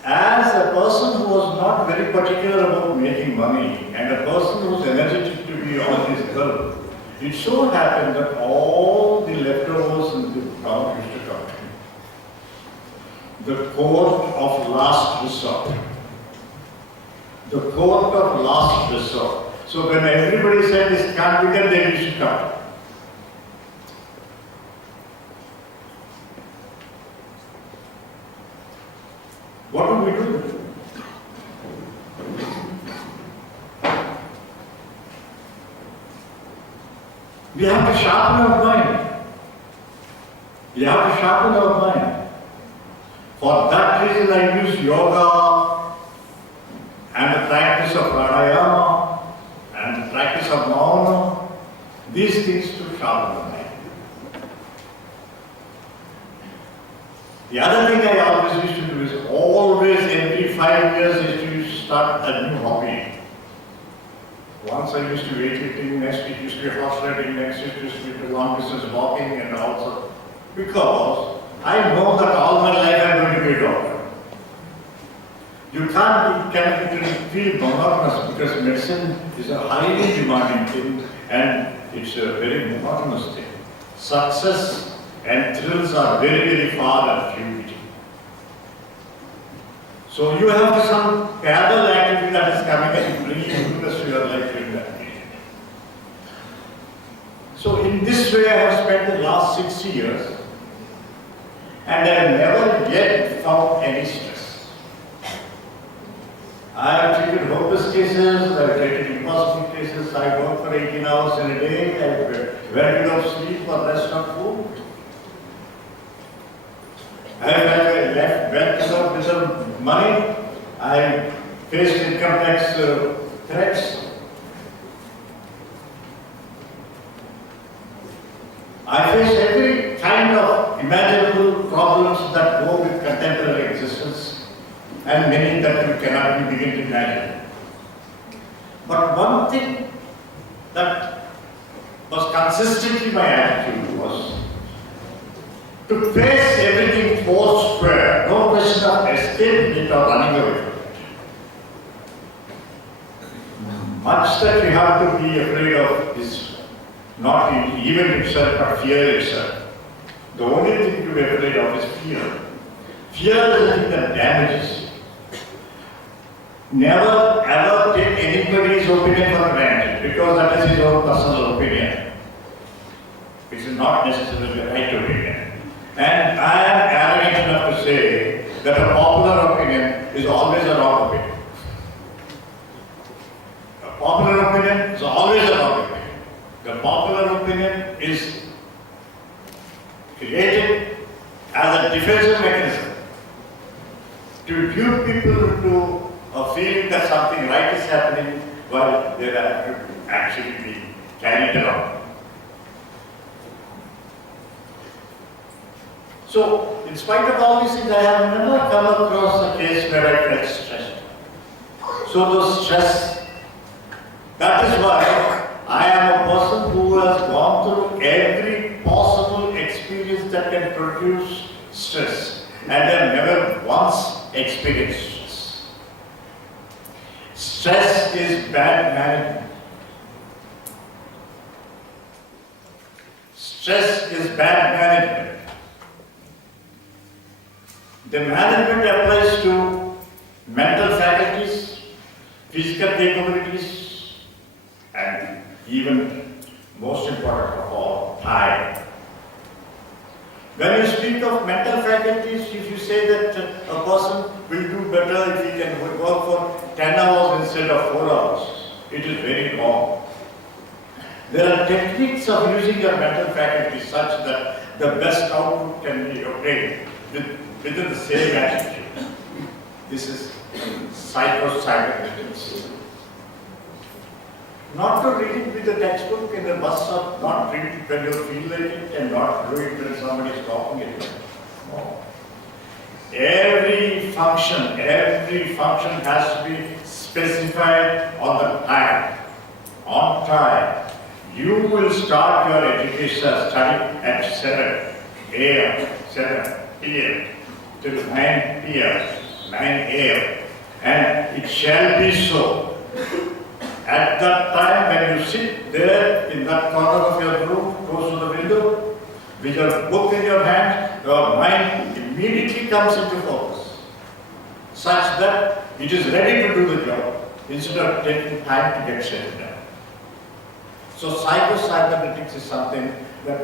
As a person who was not very particular about making money and a person who was energetic to be on his girl, it so happened that all the leftovers in the town used to come. The court of last resort. The court of last resort. So when everybody said this can't be done, they used to come. What do we do? We have to sharpen our mind. We have to sharpen our mind. For that reason, I use yoga and the practice of pranayama and the practice of mauna, these things to sharpen the mind. The other thing I always used to do is always every 5 years I used to start a new hobby. Once I used to weightlifting, next it used to be horse riding, next it used to be long distance walking, and also because I know that all my life I'm going to be a doctor. You can feel monotonous because medicine is a highly demanding thing and it's a very monotonous thing. Success and thrills are very, very far and few between. So you have some parallel activity that is coming and bringing interest to your life in that period. So in this way I have spent the last 6 years and I have never yet found any stress. I have treated hopeless cases, I have treated impossible cases, I work for 18 hours in a day, I have very little sleep or rest on food. I have left without money, I faced income tax threats. I face every kind of imaginable problems that go with contemporary existence and many that you cannot even begin to imagine. But one thing that was consistently my attitude was to face everything four square, no question of escaping it or running away from it. Much that we have to be afraid of is not the event itself, but fear itself. The only thing to be afraid of is fear. Fear is the thing that damages you. Never ever take anybody's opinion for granted because that is his own personal opinion. It is not necessarily the right opinion. And I am arrogant enough to say that a popular opinion is always a wrong opinion. A popular opinion is always a wrong opinion. The popular opinion is created as a defensive mechanism to give people into a feeling that something right is happening while they are actually being carried around. So, in spite of all these things, I have never come across a case where I felt stressed. So, those stress, that is why I am a person who has gone through every possible experience that can produce stress and have never once experienced stress. Stress is bad management. Stress is bad management. The management applies to mental faculties, physical capabilities, and even most important of all, time. When you speak of mental faculties, if you say that a person will do better if he can work for 10 hours instead of 4 hours, it is very wrong. There are techniques of using your mental faculties such that the best output can be obtained within the same attitude. This is psycho-cybernetics. Not to read it with the textbook in the bus stop, not read it when you feel like it, and not do it when somebody is talking at you. No. Every function has to be specified on the time, on time. You will start your educational study at 7 a.m., 7 p.m. till 9 p.m., 9 a.m. and it shall be so. At that time when you sit there in that corner of your room, close to the window, with your book in your hand, your mind immediately comes into focus, such that it is ready to do the job instead of taking time to get settled down. So psycho-cybernetics is something that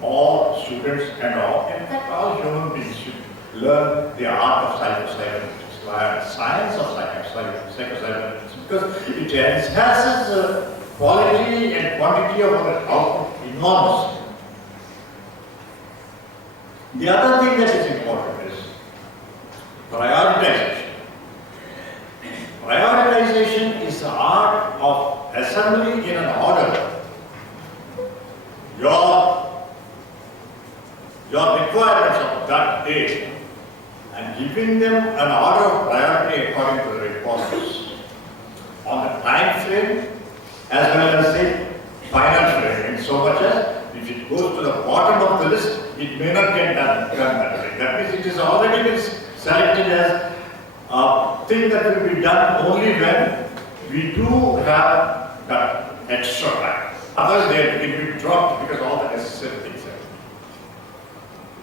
all students and in fact all human beings should learn the art of psycho-cybernetics, science of psycho-cybernetics, because it enhances the quality and quantity of our output enormously. The other thing that is important is prioritization. Prioritization is the art of assembling in an order your requirements of that day and giving them an order of priority according to the importance on the time frame as well as the final frame, in so much as if it goes to the bottom of the list, it may not get done that way. That means it is already been selected as thing that will be done only when we do have that extra time. Others, it will be dropped because all the necessary things are.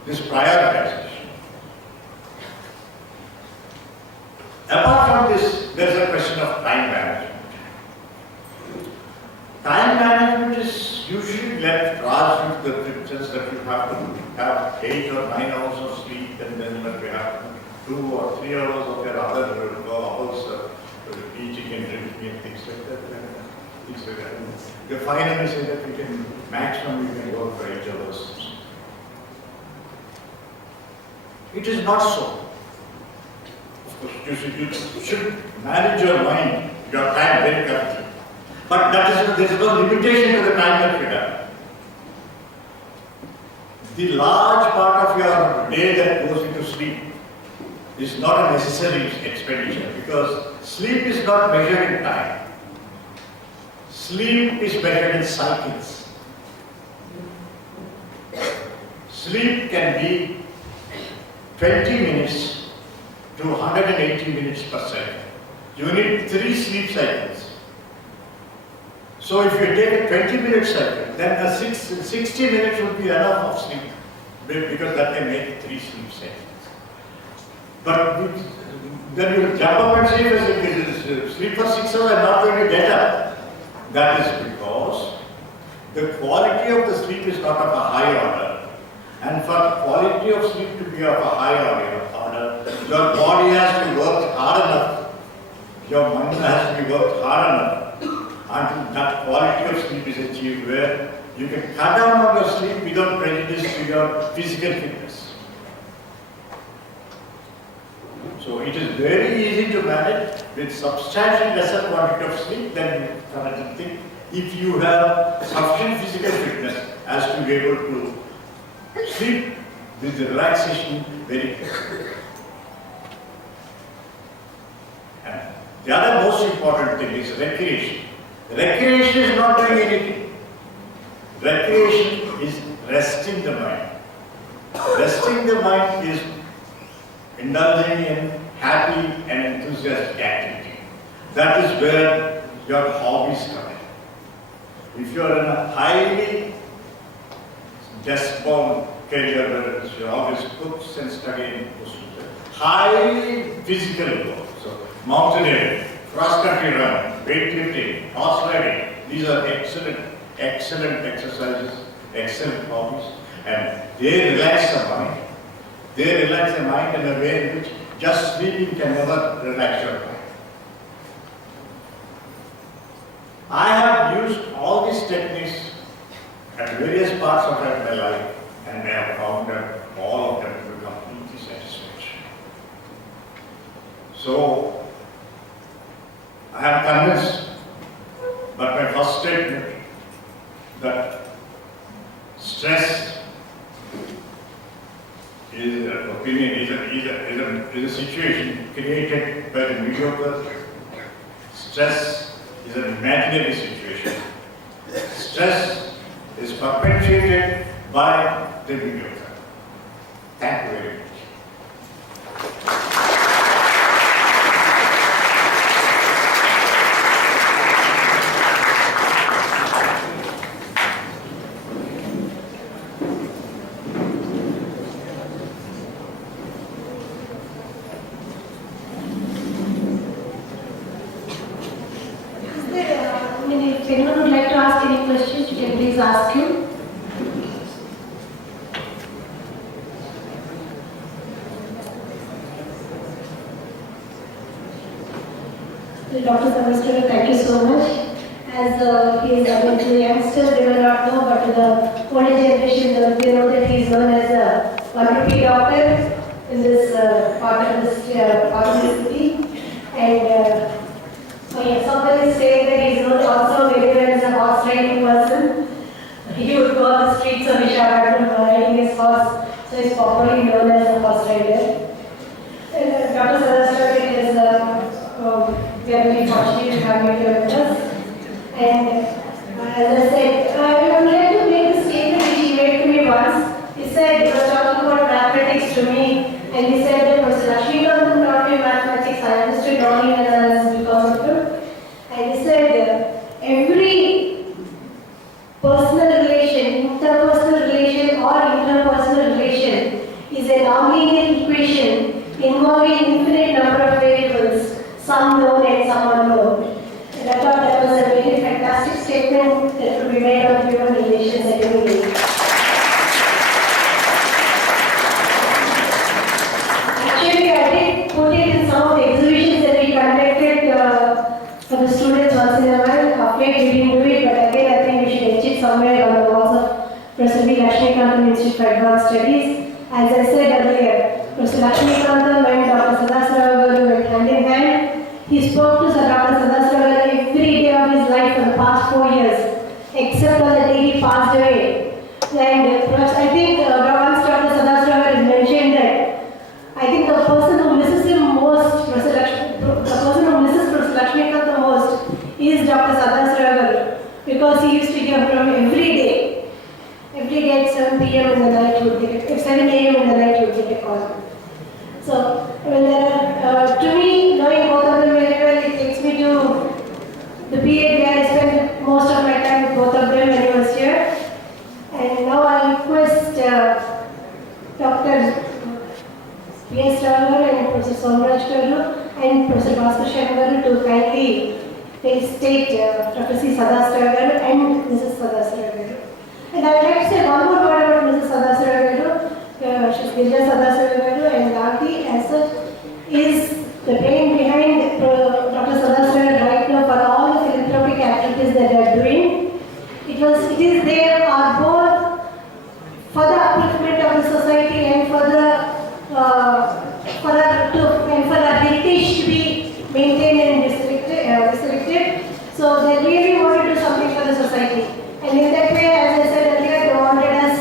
This prioritization. Apart from this, there is a question of time management. Time management is usually left largely to the pictures that you have to have 8 or 9 hours of sleep, and then when we have 2 or 3 hours of your other hours eating and drinking and things like that. You finally say that we can maximum we can work for 8 hours. It is not so. Of course, you should manage your mind, your time very carefully. But there is no limitation to the time that we have. The large part of your day that goes into sleep is not a necessary expenditure because sleep is not measured in time. Sleep is measured in cycles. Sleep can be 20 minutes to 180 minutes per second. You need 3 sleep cycles. So if you take a 20-minute cycle, then a 60 minutes would be enough of sleep because that can make 3 sleep cycles. But then you jump up and say, sleep for 6 hours, I'm not going to get up. That is because the quality of the sleep is not of a high order. And for quality of sleep to be of a high order, your body has to work hard enough, your mind has to be worked hard enough until that quality of sleep is achieved where you can cut down on your sleep without prejudice to your physical fitness. So it is very easy to manage with substantially lesser quantity of sleep than current thing if you have sufficient physical fitness as to be able to sleep with the relaxation very carefully. And the other most important thing is recreation. Recreation is not doing anything. Recreation is resting the mind. Resting the mind is indulging in happy and enthusiastic activity. That is where your hobbies come in. If you are in a highly desk-bound career where your hobbies books and studying, highly physical work, so mountaineering, cross-country run, weightlifting, horse riding, these are excellent exercises, excellent hobbies, and they relax the mind. They relax the mind in a way in which just sleeping can never relax your mind. I have used all these techniques at various parts of my life, and I have found that all of them to be completely satisfactory. So, I am convinced, but my first statement that stress is an opinion, is a situation created by the mediocre. Stress is an imaginary situation. Stress is perpetuated by the mediocre. Thank you very much. If anyone would like to ask any questions, you can please ask him. Dr. Sarvastra, thank you so much. As he is about to youngsters, they will not know, but to the older generation, they know that he is known as a 1 rupee doctor in this part of the city. And somebody is saying that he is known also very well as a horse riding person. He would go on the streets of Visakhapatnam riding his horse, so he is popularly known as a horse rider. Dr. Sarvastra, we are very fortunate to have you here with us. And as I said, I would like to make the statement which he made to me once. He said, he was talking about mathematics to me, and he said that Professor Lakshmi Kantan taught me mathematics, studies. As I said earlier, Professor Lakshmikantham and Dr. Sadasrava Garu went hand in hand. He spoke to Sir Dr. Sadasrava Garu every day of his life for the past 4 years, except on the day he passed away. And I think once Dr. Sadasrava Garu mentioned that I think the person who misses him most, the person who misses Professor Lakshmikantham most is Dr. Sadasrava Garu, because he used to hear from him every day. Every day at 7 p.m. in the night you would get at 7 a.m. in the night you would get a call. So, when to me, knowing both of them very well, it takes me to the period where I spent most of my time with both of them when I was here. And now I request Dr. P.S. Rao and Professor Somraj Garu and Professor Bhaskar Sharma to kindly state Dr. C. Sadasrava Garu and Mrs. Sadasrava Garu. And I would like to say one more word about Mrs. Sadasrava Garu. She's Girija Sadasrava Garu, and Gandhi as such is the brain behind Dr. Sadasrava right now for all the philanthropic activities that they are doing. It is there are both for the upliftment of the society and for our heritage to be maintained and resurrected. So they really want to do something for the society. And in that way, as I said earlier, they wanted us,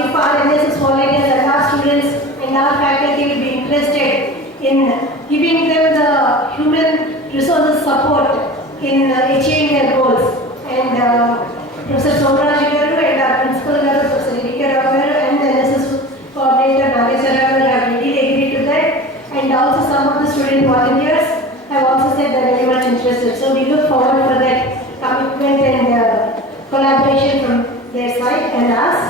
if our NSS volunteers and our students and our faculty will be interested in giving them the human resources support in achieving their goals. And Professor Somraj Garu and our principal Garu, Professor Edika Rao Garu and the NSS coordinator Nageswara Garu have really agreed to that. And also some of the student volunteers have also said they're very much interested. So we look forward for that commitment and collaboration from their side and us.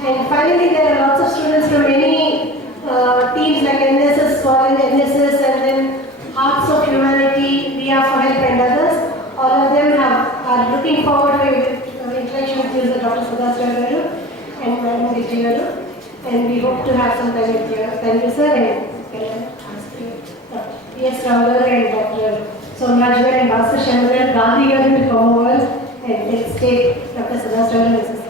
And finally, there are lots of students from many teams like NSS, NSS, and then Hearts of Humanity, We Are for Help, and others. All of them are looking forward to interaction with Dr. Sadasrava Garu and Madam Girija Garu. And we hope to have some time with you. Thank you, sir. And can I ask you, Dr. P.S. Rao Garu and Dr. Somraj Garu and Bhaskar Sharma Garu, Gandhi Garu to come over and let's take Dr. Sadasrava Garu and Mrs. Sadasrava.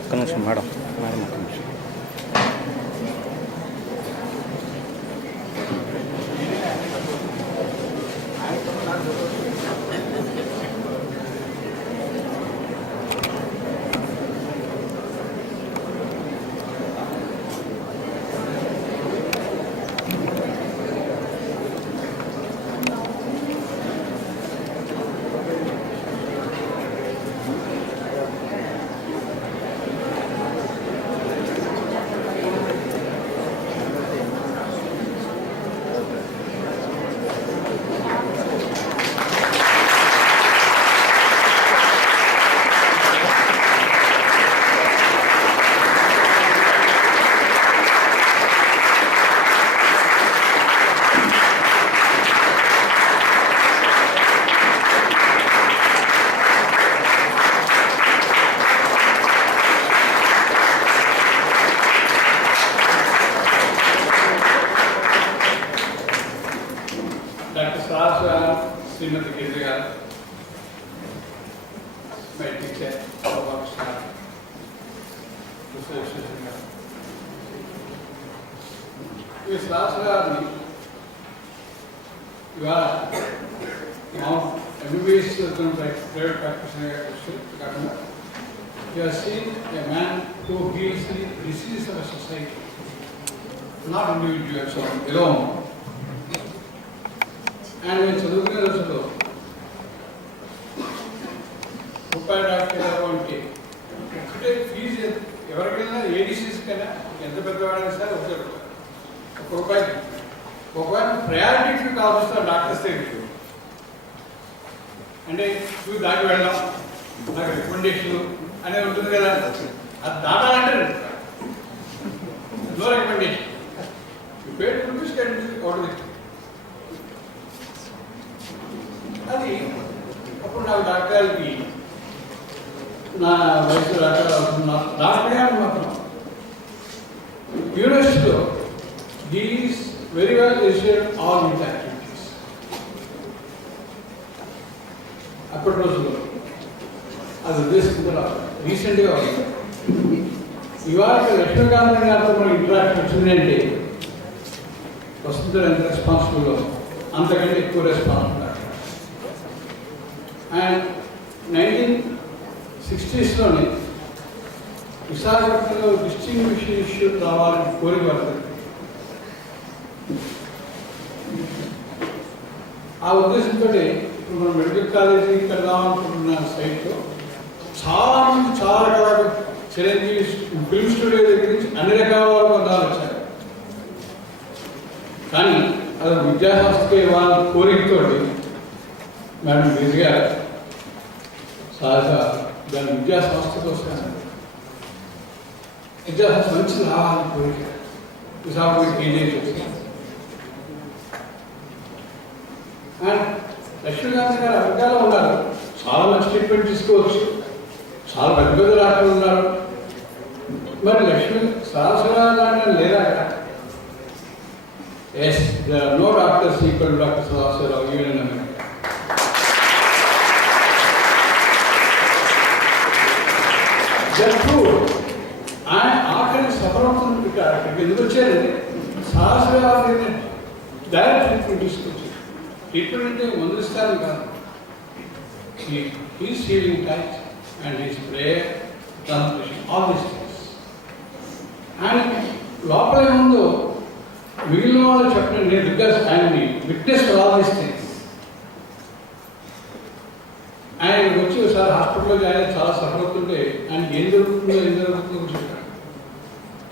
ఒక్క నిమిషం madam madam ఒక్క నిమిషం. Dr. Sadasrava, Srimati Girija Garu, my teacher, our staff, Professor Shishanga. With Sadasrava, you are now MBBS private practitioner. You have seen a man who heals the diseases of a society, not individuals alone. And when చదువుకునే రోజుల్లో రూపాయి doctor అంటే ఒకటే fee ఎవరికైనా ఏ డిసీజ్కైనా ఎంత పెద్దవాడైనా సరే ఒకటే ఒక రూపాయికి ఒకవేళ ప్రయారిటీ కావాల్సిన డాక్టర్స్ దగ్గరికి అంటే నువ్వు దాటి వెళ్దాం నాకు రికమెండేషన్ అనేది ఉంటుంది కదా, అది దాటాలంటే no recommendation. You paid rupees, can be order. అది అప్పుడు నాకు డాక్టర్కి నా వయసు డాక్టర్ అవుతున్నా డాక్టర్ గారు మాత్రం యూనివర్సిటీలో he is very well registered all these activities. అప్పటి రోజుల్లో అది ఉద్దేశించిన రీసెంట్గా ఉంది. ఇవాళ లక్ష్మీకాంత్ గారితో మన ఇంటరాక్షన్ వచ్చిందంటే వస్తుందో ఎంత రెస్పాన్సిబుల్ అంతకంటే ఎక్కువ రెస్పాన్సిబుల్. అండ్ 1960s విశాఖపట్నంలో డిస్టింగ్విష్ ఇన్స్టిట్యూట్ రావాలని కోరిక పడుతుంది. ఆ ఉద్దేశంతో ఇప్పుడు మనం మెడికల్ కాలేజీ ఇక్కడ రావాలనుకుంటున్న సైట్లో చాలామంది చాలా రకాల చిరంజీవి ఫిల్మ్ స్టూడియో దగ్గర నుంచి అన్ని రకాల పదాలు వచ్చారు. కానీ అది విద్యాసంస్థకి వాళ్ళ కోరికతో మేడం బిజీగా సహజ దాని విద్యాసంస్థతో వస్తాను. విద్యాసంస్థ మంచి రావాలని కోరిక విశాఖపట్నం కేజీ వచ్చాను. అండ్ లక్ష్మీకాంత్ గారు అమెరికాలో ఉన్నారు, చాలా మంచి ట్రీట్మెంట్ తీసుకోవచ్చు, చాలా పెద్ద పెద్ద డాక్టర్లు ఉన్నారు. మరి లక్ష్మీ సదాశివరావు లేదా? Yes, there are no doctors equal to doctor Sadashivarao even in America. ఆయన ఆఖరి సఫలవుతుంది. ఇక్కడికి ఎందుకు వచ్చారంటే సదాశివరావు డైరెక్ట్ ట్రీట్మెంట్ తీసుకొచ్చారు. ట్రీట్మెంట్ అంటే మందులు ఇస్తాను కాదు, he's healing touch and he's prayer translation all these things. And లోపల ఏముందో మిగిలిన వాళ్ళు చెప్పండి, నేను because I'm witness for all these things. ఆయన వచ్చి ఒకసారి హాస్పిటల్లో ఆయన చాలా సఫర్ అవుతుంటే ఆయన ఏం జరుగుతుందో చెప్పాడు.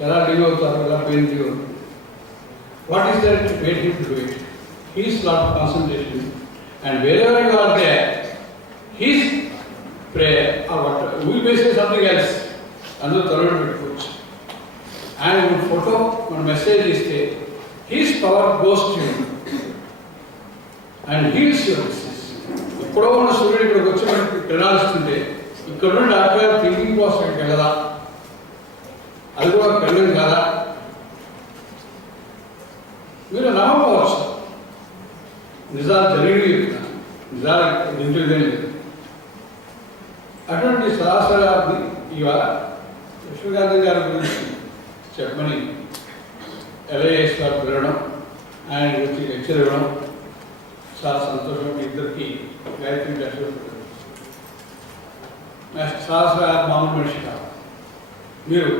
ఎలా డీల్ అవుతారు, ఎలా పెయిన్ డీల్ అవుతుంది, what is that waiting to do it. His lot of concentration, and wherever you are there, his prayer or whatever, we may say something else, another third bit. And one photo, one message is there, his power goes to you and heals your disease. Ippudo una student ikkada vachi manaki pranalistunte ikkada doctor thinking process వెళ్ళదా, అది కూడా వెళ్ళదు కదా, మీరు నమ్మకపోవచ్చు. నిజాలు జరిగి నిజాలు ఇంటిదే లేదు. అటువంటి సదాశివరావుని ఇవాళ లక్ష్మీకాంత్ గారి గురించి చెప్పమని LIS గారు పిలవడం, ఆయన గురించి లెక్చర్ ఇవ్వడం చాలా సంతోషం. మీ ఇద్దరికి గాయత్రి లక్ష్మి. నెక్స్ట్ సదాశివరావు మామూలు మనిషి కాదు. మీరు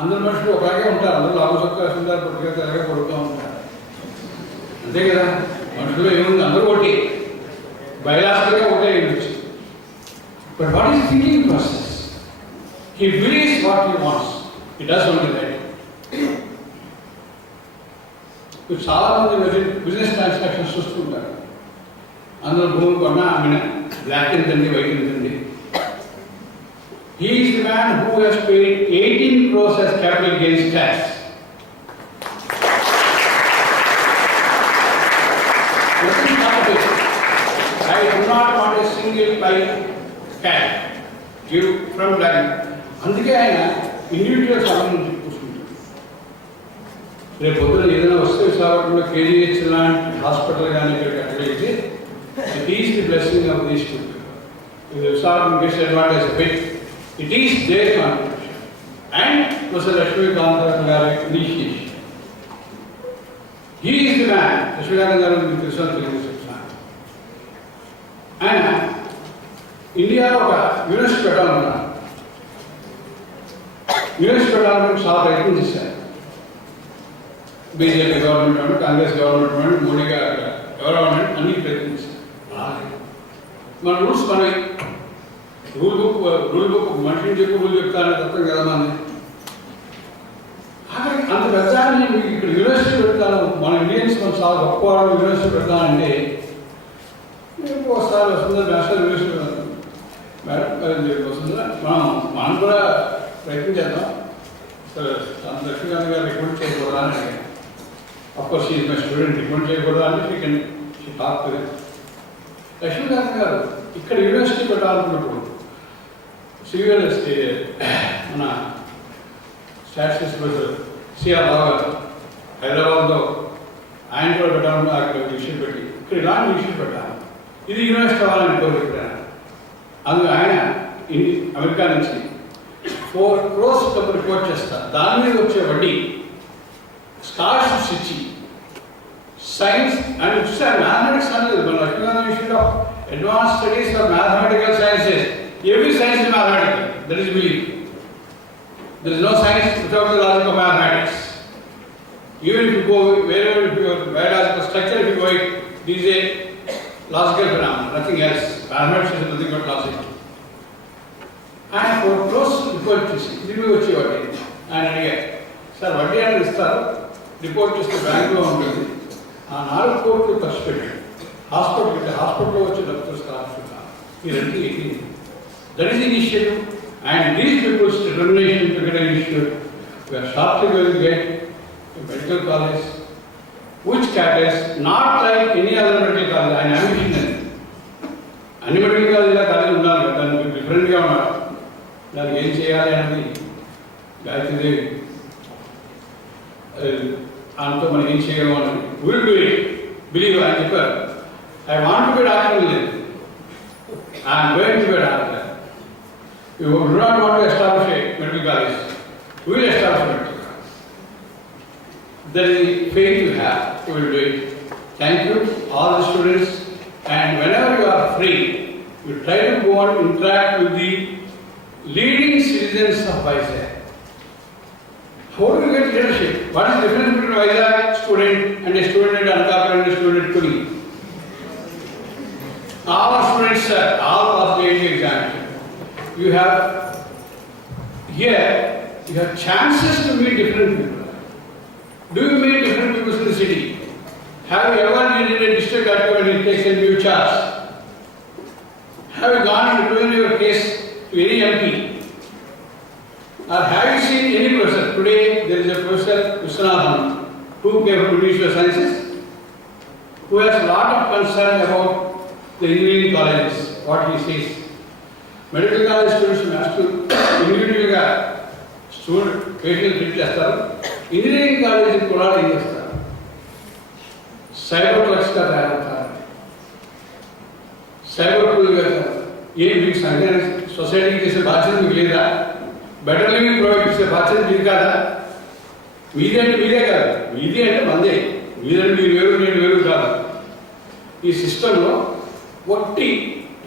అందరు మనుషులు ఒకలాగే ఉంటారు, అందరూ లాభ చొక్కా సుందర పొట్టిగా తెల్లగా కొడుతూ ఉంటారు, అంతే కదా. మనుషులు ఏముంది, అందరూ ఒకటి, బయలాస్తిగా ఒకటే ఉండొచ్చు. But what is thinking process? He believes what he wants, he does only right. చాలా మంది బిజినెస్ ట్రాన్సాక్షన్స్ చూస్తుంటారు, అందులో భూమి కొన్నా ఆమె బ్లాక్ ఎంతండి, వైట్ ఎంతండి. He is the man who has paid 18 crores as capital gains tax. I do not want a single pie cash give from bank. అందుకే ఆయన ఇండివిజువల్ సంబంధించి కూర్చుంటారు. రేపు పొద్దున ఏదైనా వస్తే విశాఖపట్నంలో KGH లాంటి హాస్పిటల్ కానీ ఇక్కడ కట్టగలిగితే it is the blessing of these two people. Visakhapatnam gets advantage of it. It is their contribution and Mr. Lakshmikant Garu initiation. He is the man. Lakshmikant Garu is the person who is ఆయన India ఒక university పెట్టాలన్నారు. University పెట్టాలని చాలా ప్రయత్నం చేశారు. BJP government, Congress government, Modi గారు government అన్ని ప్రయత్నించారు. మన రూల్స్ మనవి, రూల్ బుక్ మనిషిని చెప్పి రూల్ చెప్తానని తప్పం కదా మనది. అంత పెద్ద నేను ఇక్కడ యూనివర్సిటీ పెడతాను, మన ఇండియన్స్ మనం చాలా గొప్పవాడు యూనివర్సిటీ పెడతానంటే ఒకసారి వస్తుందా నేషనల్ యూనివర్సిటీ మేడం వస్తుందా, మనం కూడా ప్రయత్నం చేద్దాం. సరే, లక్ష్మీకాంత్ గారు రిక్రూట్ చేయకూడదా అని అడిగాను. Of course, she is my student. She talked to him. Lakshmikant garu ఇక్కడ యూనివర్సిటీ పెట్టాలనుకున్నప్పుడు సివిల్ మన స్టాటిస్టిక్స్ ప్రొఫెసర్ సిఆర్ రావు గారు హైదరాబాద్లో ఆయన కూడా పెట్టాలని అక్కడ విషయం పెట్టి ఇక్కడ ఇలాంటి విషయం పెట్టాలి, ఇది యూనివర్సిటీ అవ్వాలని కోరుకుంటున్నాను. అందుకు ఆయన అమెరికా నుంచి 4 crores డబ్బు రిపోర్ట్ చేస్తారు. దాని మీద వచ్చే వడ్డీ స్కాలర్షిప్స్ ఇచ్చి సైన్స్ అండ్ చూసారు మ్యాథమెటిక్స్ అనేది మన లక్ష్మీనారాయణ విషయంలో advanced studies of mathematical sciences. Every science is mathematical. That is belief. There is no science without the logic of mathematics. Even if you go wherever, if you go biological structure, if you go, it is a logical phenomenon, nothing else. Mathematics is nothing but logic. And for close report చేసి దీని వచ్చి వడ్డీ ఆయన అడిగారు, sir వడ్డీ అనేది ఇస్తారు, report చేస్తే బ్యాంకులో ఉంటుంది, ఆ 4 కోట్లు ఖర్చు పెట్టాడు హాస్పిటల్లో వచ్చే డబ్బులు స్కాలర్షిప్ ఈ రెండు that is initiative and these people's determination to get an institute. We are shortly going to get a medical college which caters not like any other medical college. ఆయన ambition అన్ని మెడికల్ కాలేజీలో ఉండాలి కదా, దానికి డిఫరెంట్గా ఉన్నారు. దానికి ఏం చేయాలి అనేది గాయత్రీదేవి దాంతో మనం ఏం చేయగలం అని విల్ డూ ఇట్ బిలీవ్ అని చెప్పారు. I want to be a doctor. I am going to be a doctor. You do not want to establish a medical college. We will establish a medical college. There is faith you have. We will do it. Thank you, all the students. And whenever you are free, you try to go and interact with the leading citizens of Vizag. How do you get leadership? What is the difference between a Vizag student and a student at Anantapur and a student at Pune? Our students are all of the exams. You have here, you have chances to meet different people. Do you meet different people in the city? Have you ever been in a district active and taken new charge? Have you gone and given your case to any MP? Or have you seen any professor? Today there is a professor, Viswanathan, who came from University of Sciences, who has a lot of concern about the engineering colleges, what he says. Medical college students have to individually student patient treat చేస్తారు. Engineering college కూడా ఏం చేస్తారు, cyber డ్రగ్స్గా తయారవుతారు, cyber టూల్గా ఏం మీకు సంఘాన్ని సొసైటీకి చేసే బాధ్యత మీకు లేదా? బెటర్ లివింగ్ ప్రొవైడ్ చేసే బాధ్యత మీకు కాదా? మీది అంటే మీదే కాదు, మీది అంటే మందే, మీదంటే మీరు వేరు నేను వేరు కాదు. ఈ సిస్టంలో ఒట్టి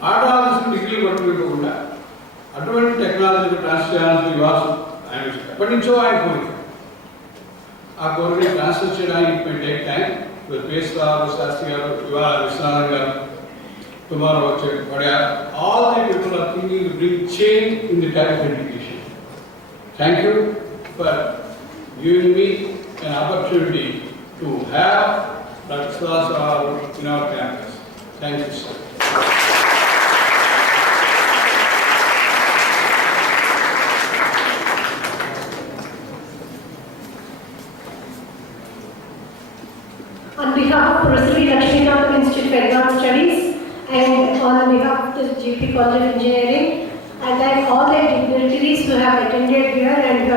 ఆడాల్సిన డిగ్రీలు పట్టుకోకుండా అటువంటి టెక్నాలజీకి ట్రాన్స్ఫర్ చేయాల్సిన వివాసం ఆయన ఎప్పటి నుంచో ఆయన కోరిక. ఆ కోరికని ట్రాన్స్ఫర్ చేయడానికి టేక్ టైం. పేశ్వరావు శాస్త్రి గారు, ఇవాళ విశ్వనాథన్ గారు, టుమారో వచ్చే all the people are thinking to bring change in the type of education. Thank you for giving me an opportunity to have Dr. Sadasrao in our campus. Thank you, sir. On behalf of Professor Lakshmikant Institute for Advanced Studies and on behalf of the GP College of Engineering, I thank all the dignitaries who have attended here and who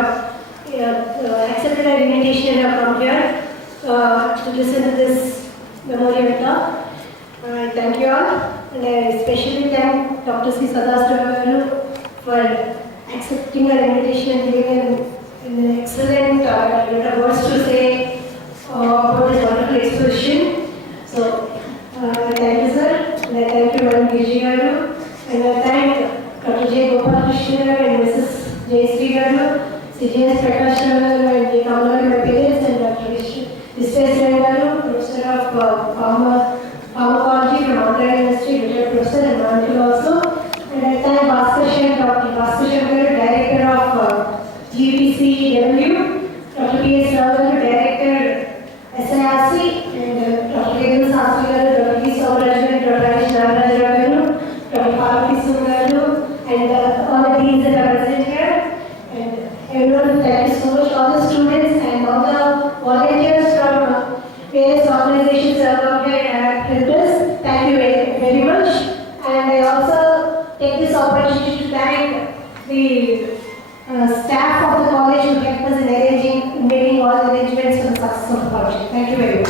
have accepted our invitation and have come here to listen to this memorial talk. I thank you all, and I especially thank Dr. C. Sadasrao for accepting our invitation and giving an excellent words to say about this wonderful exposition. So, thank you, sir, and I thank you, Madam Giri Garu, and I thank Dr. J. Gopalakrishnan and Mrs. J. Sri Garu, C.J.S. Prakash Garu, and J. Kamala, my parents, and Dr. Visweswaran Garu, Professor of Pharmacology from Andhra University, retired professor, and my uncle also. And I thank Bhaskar Shankar, Dr. Bhaskar Shankar, Director of GPCW, Dr. P.S. Rao, Director Thank you very much.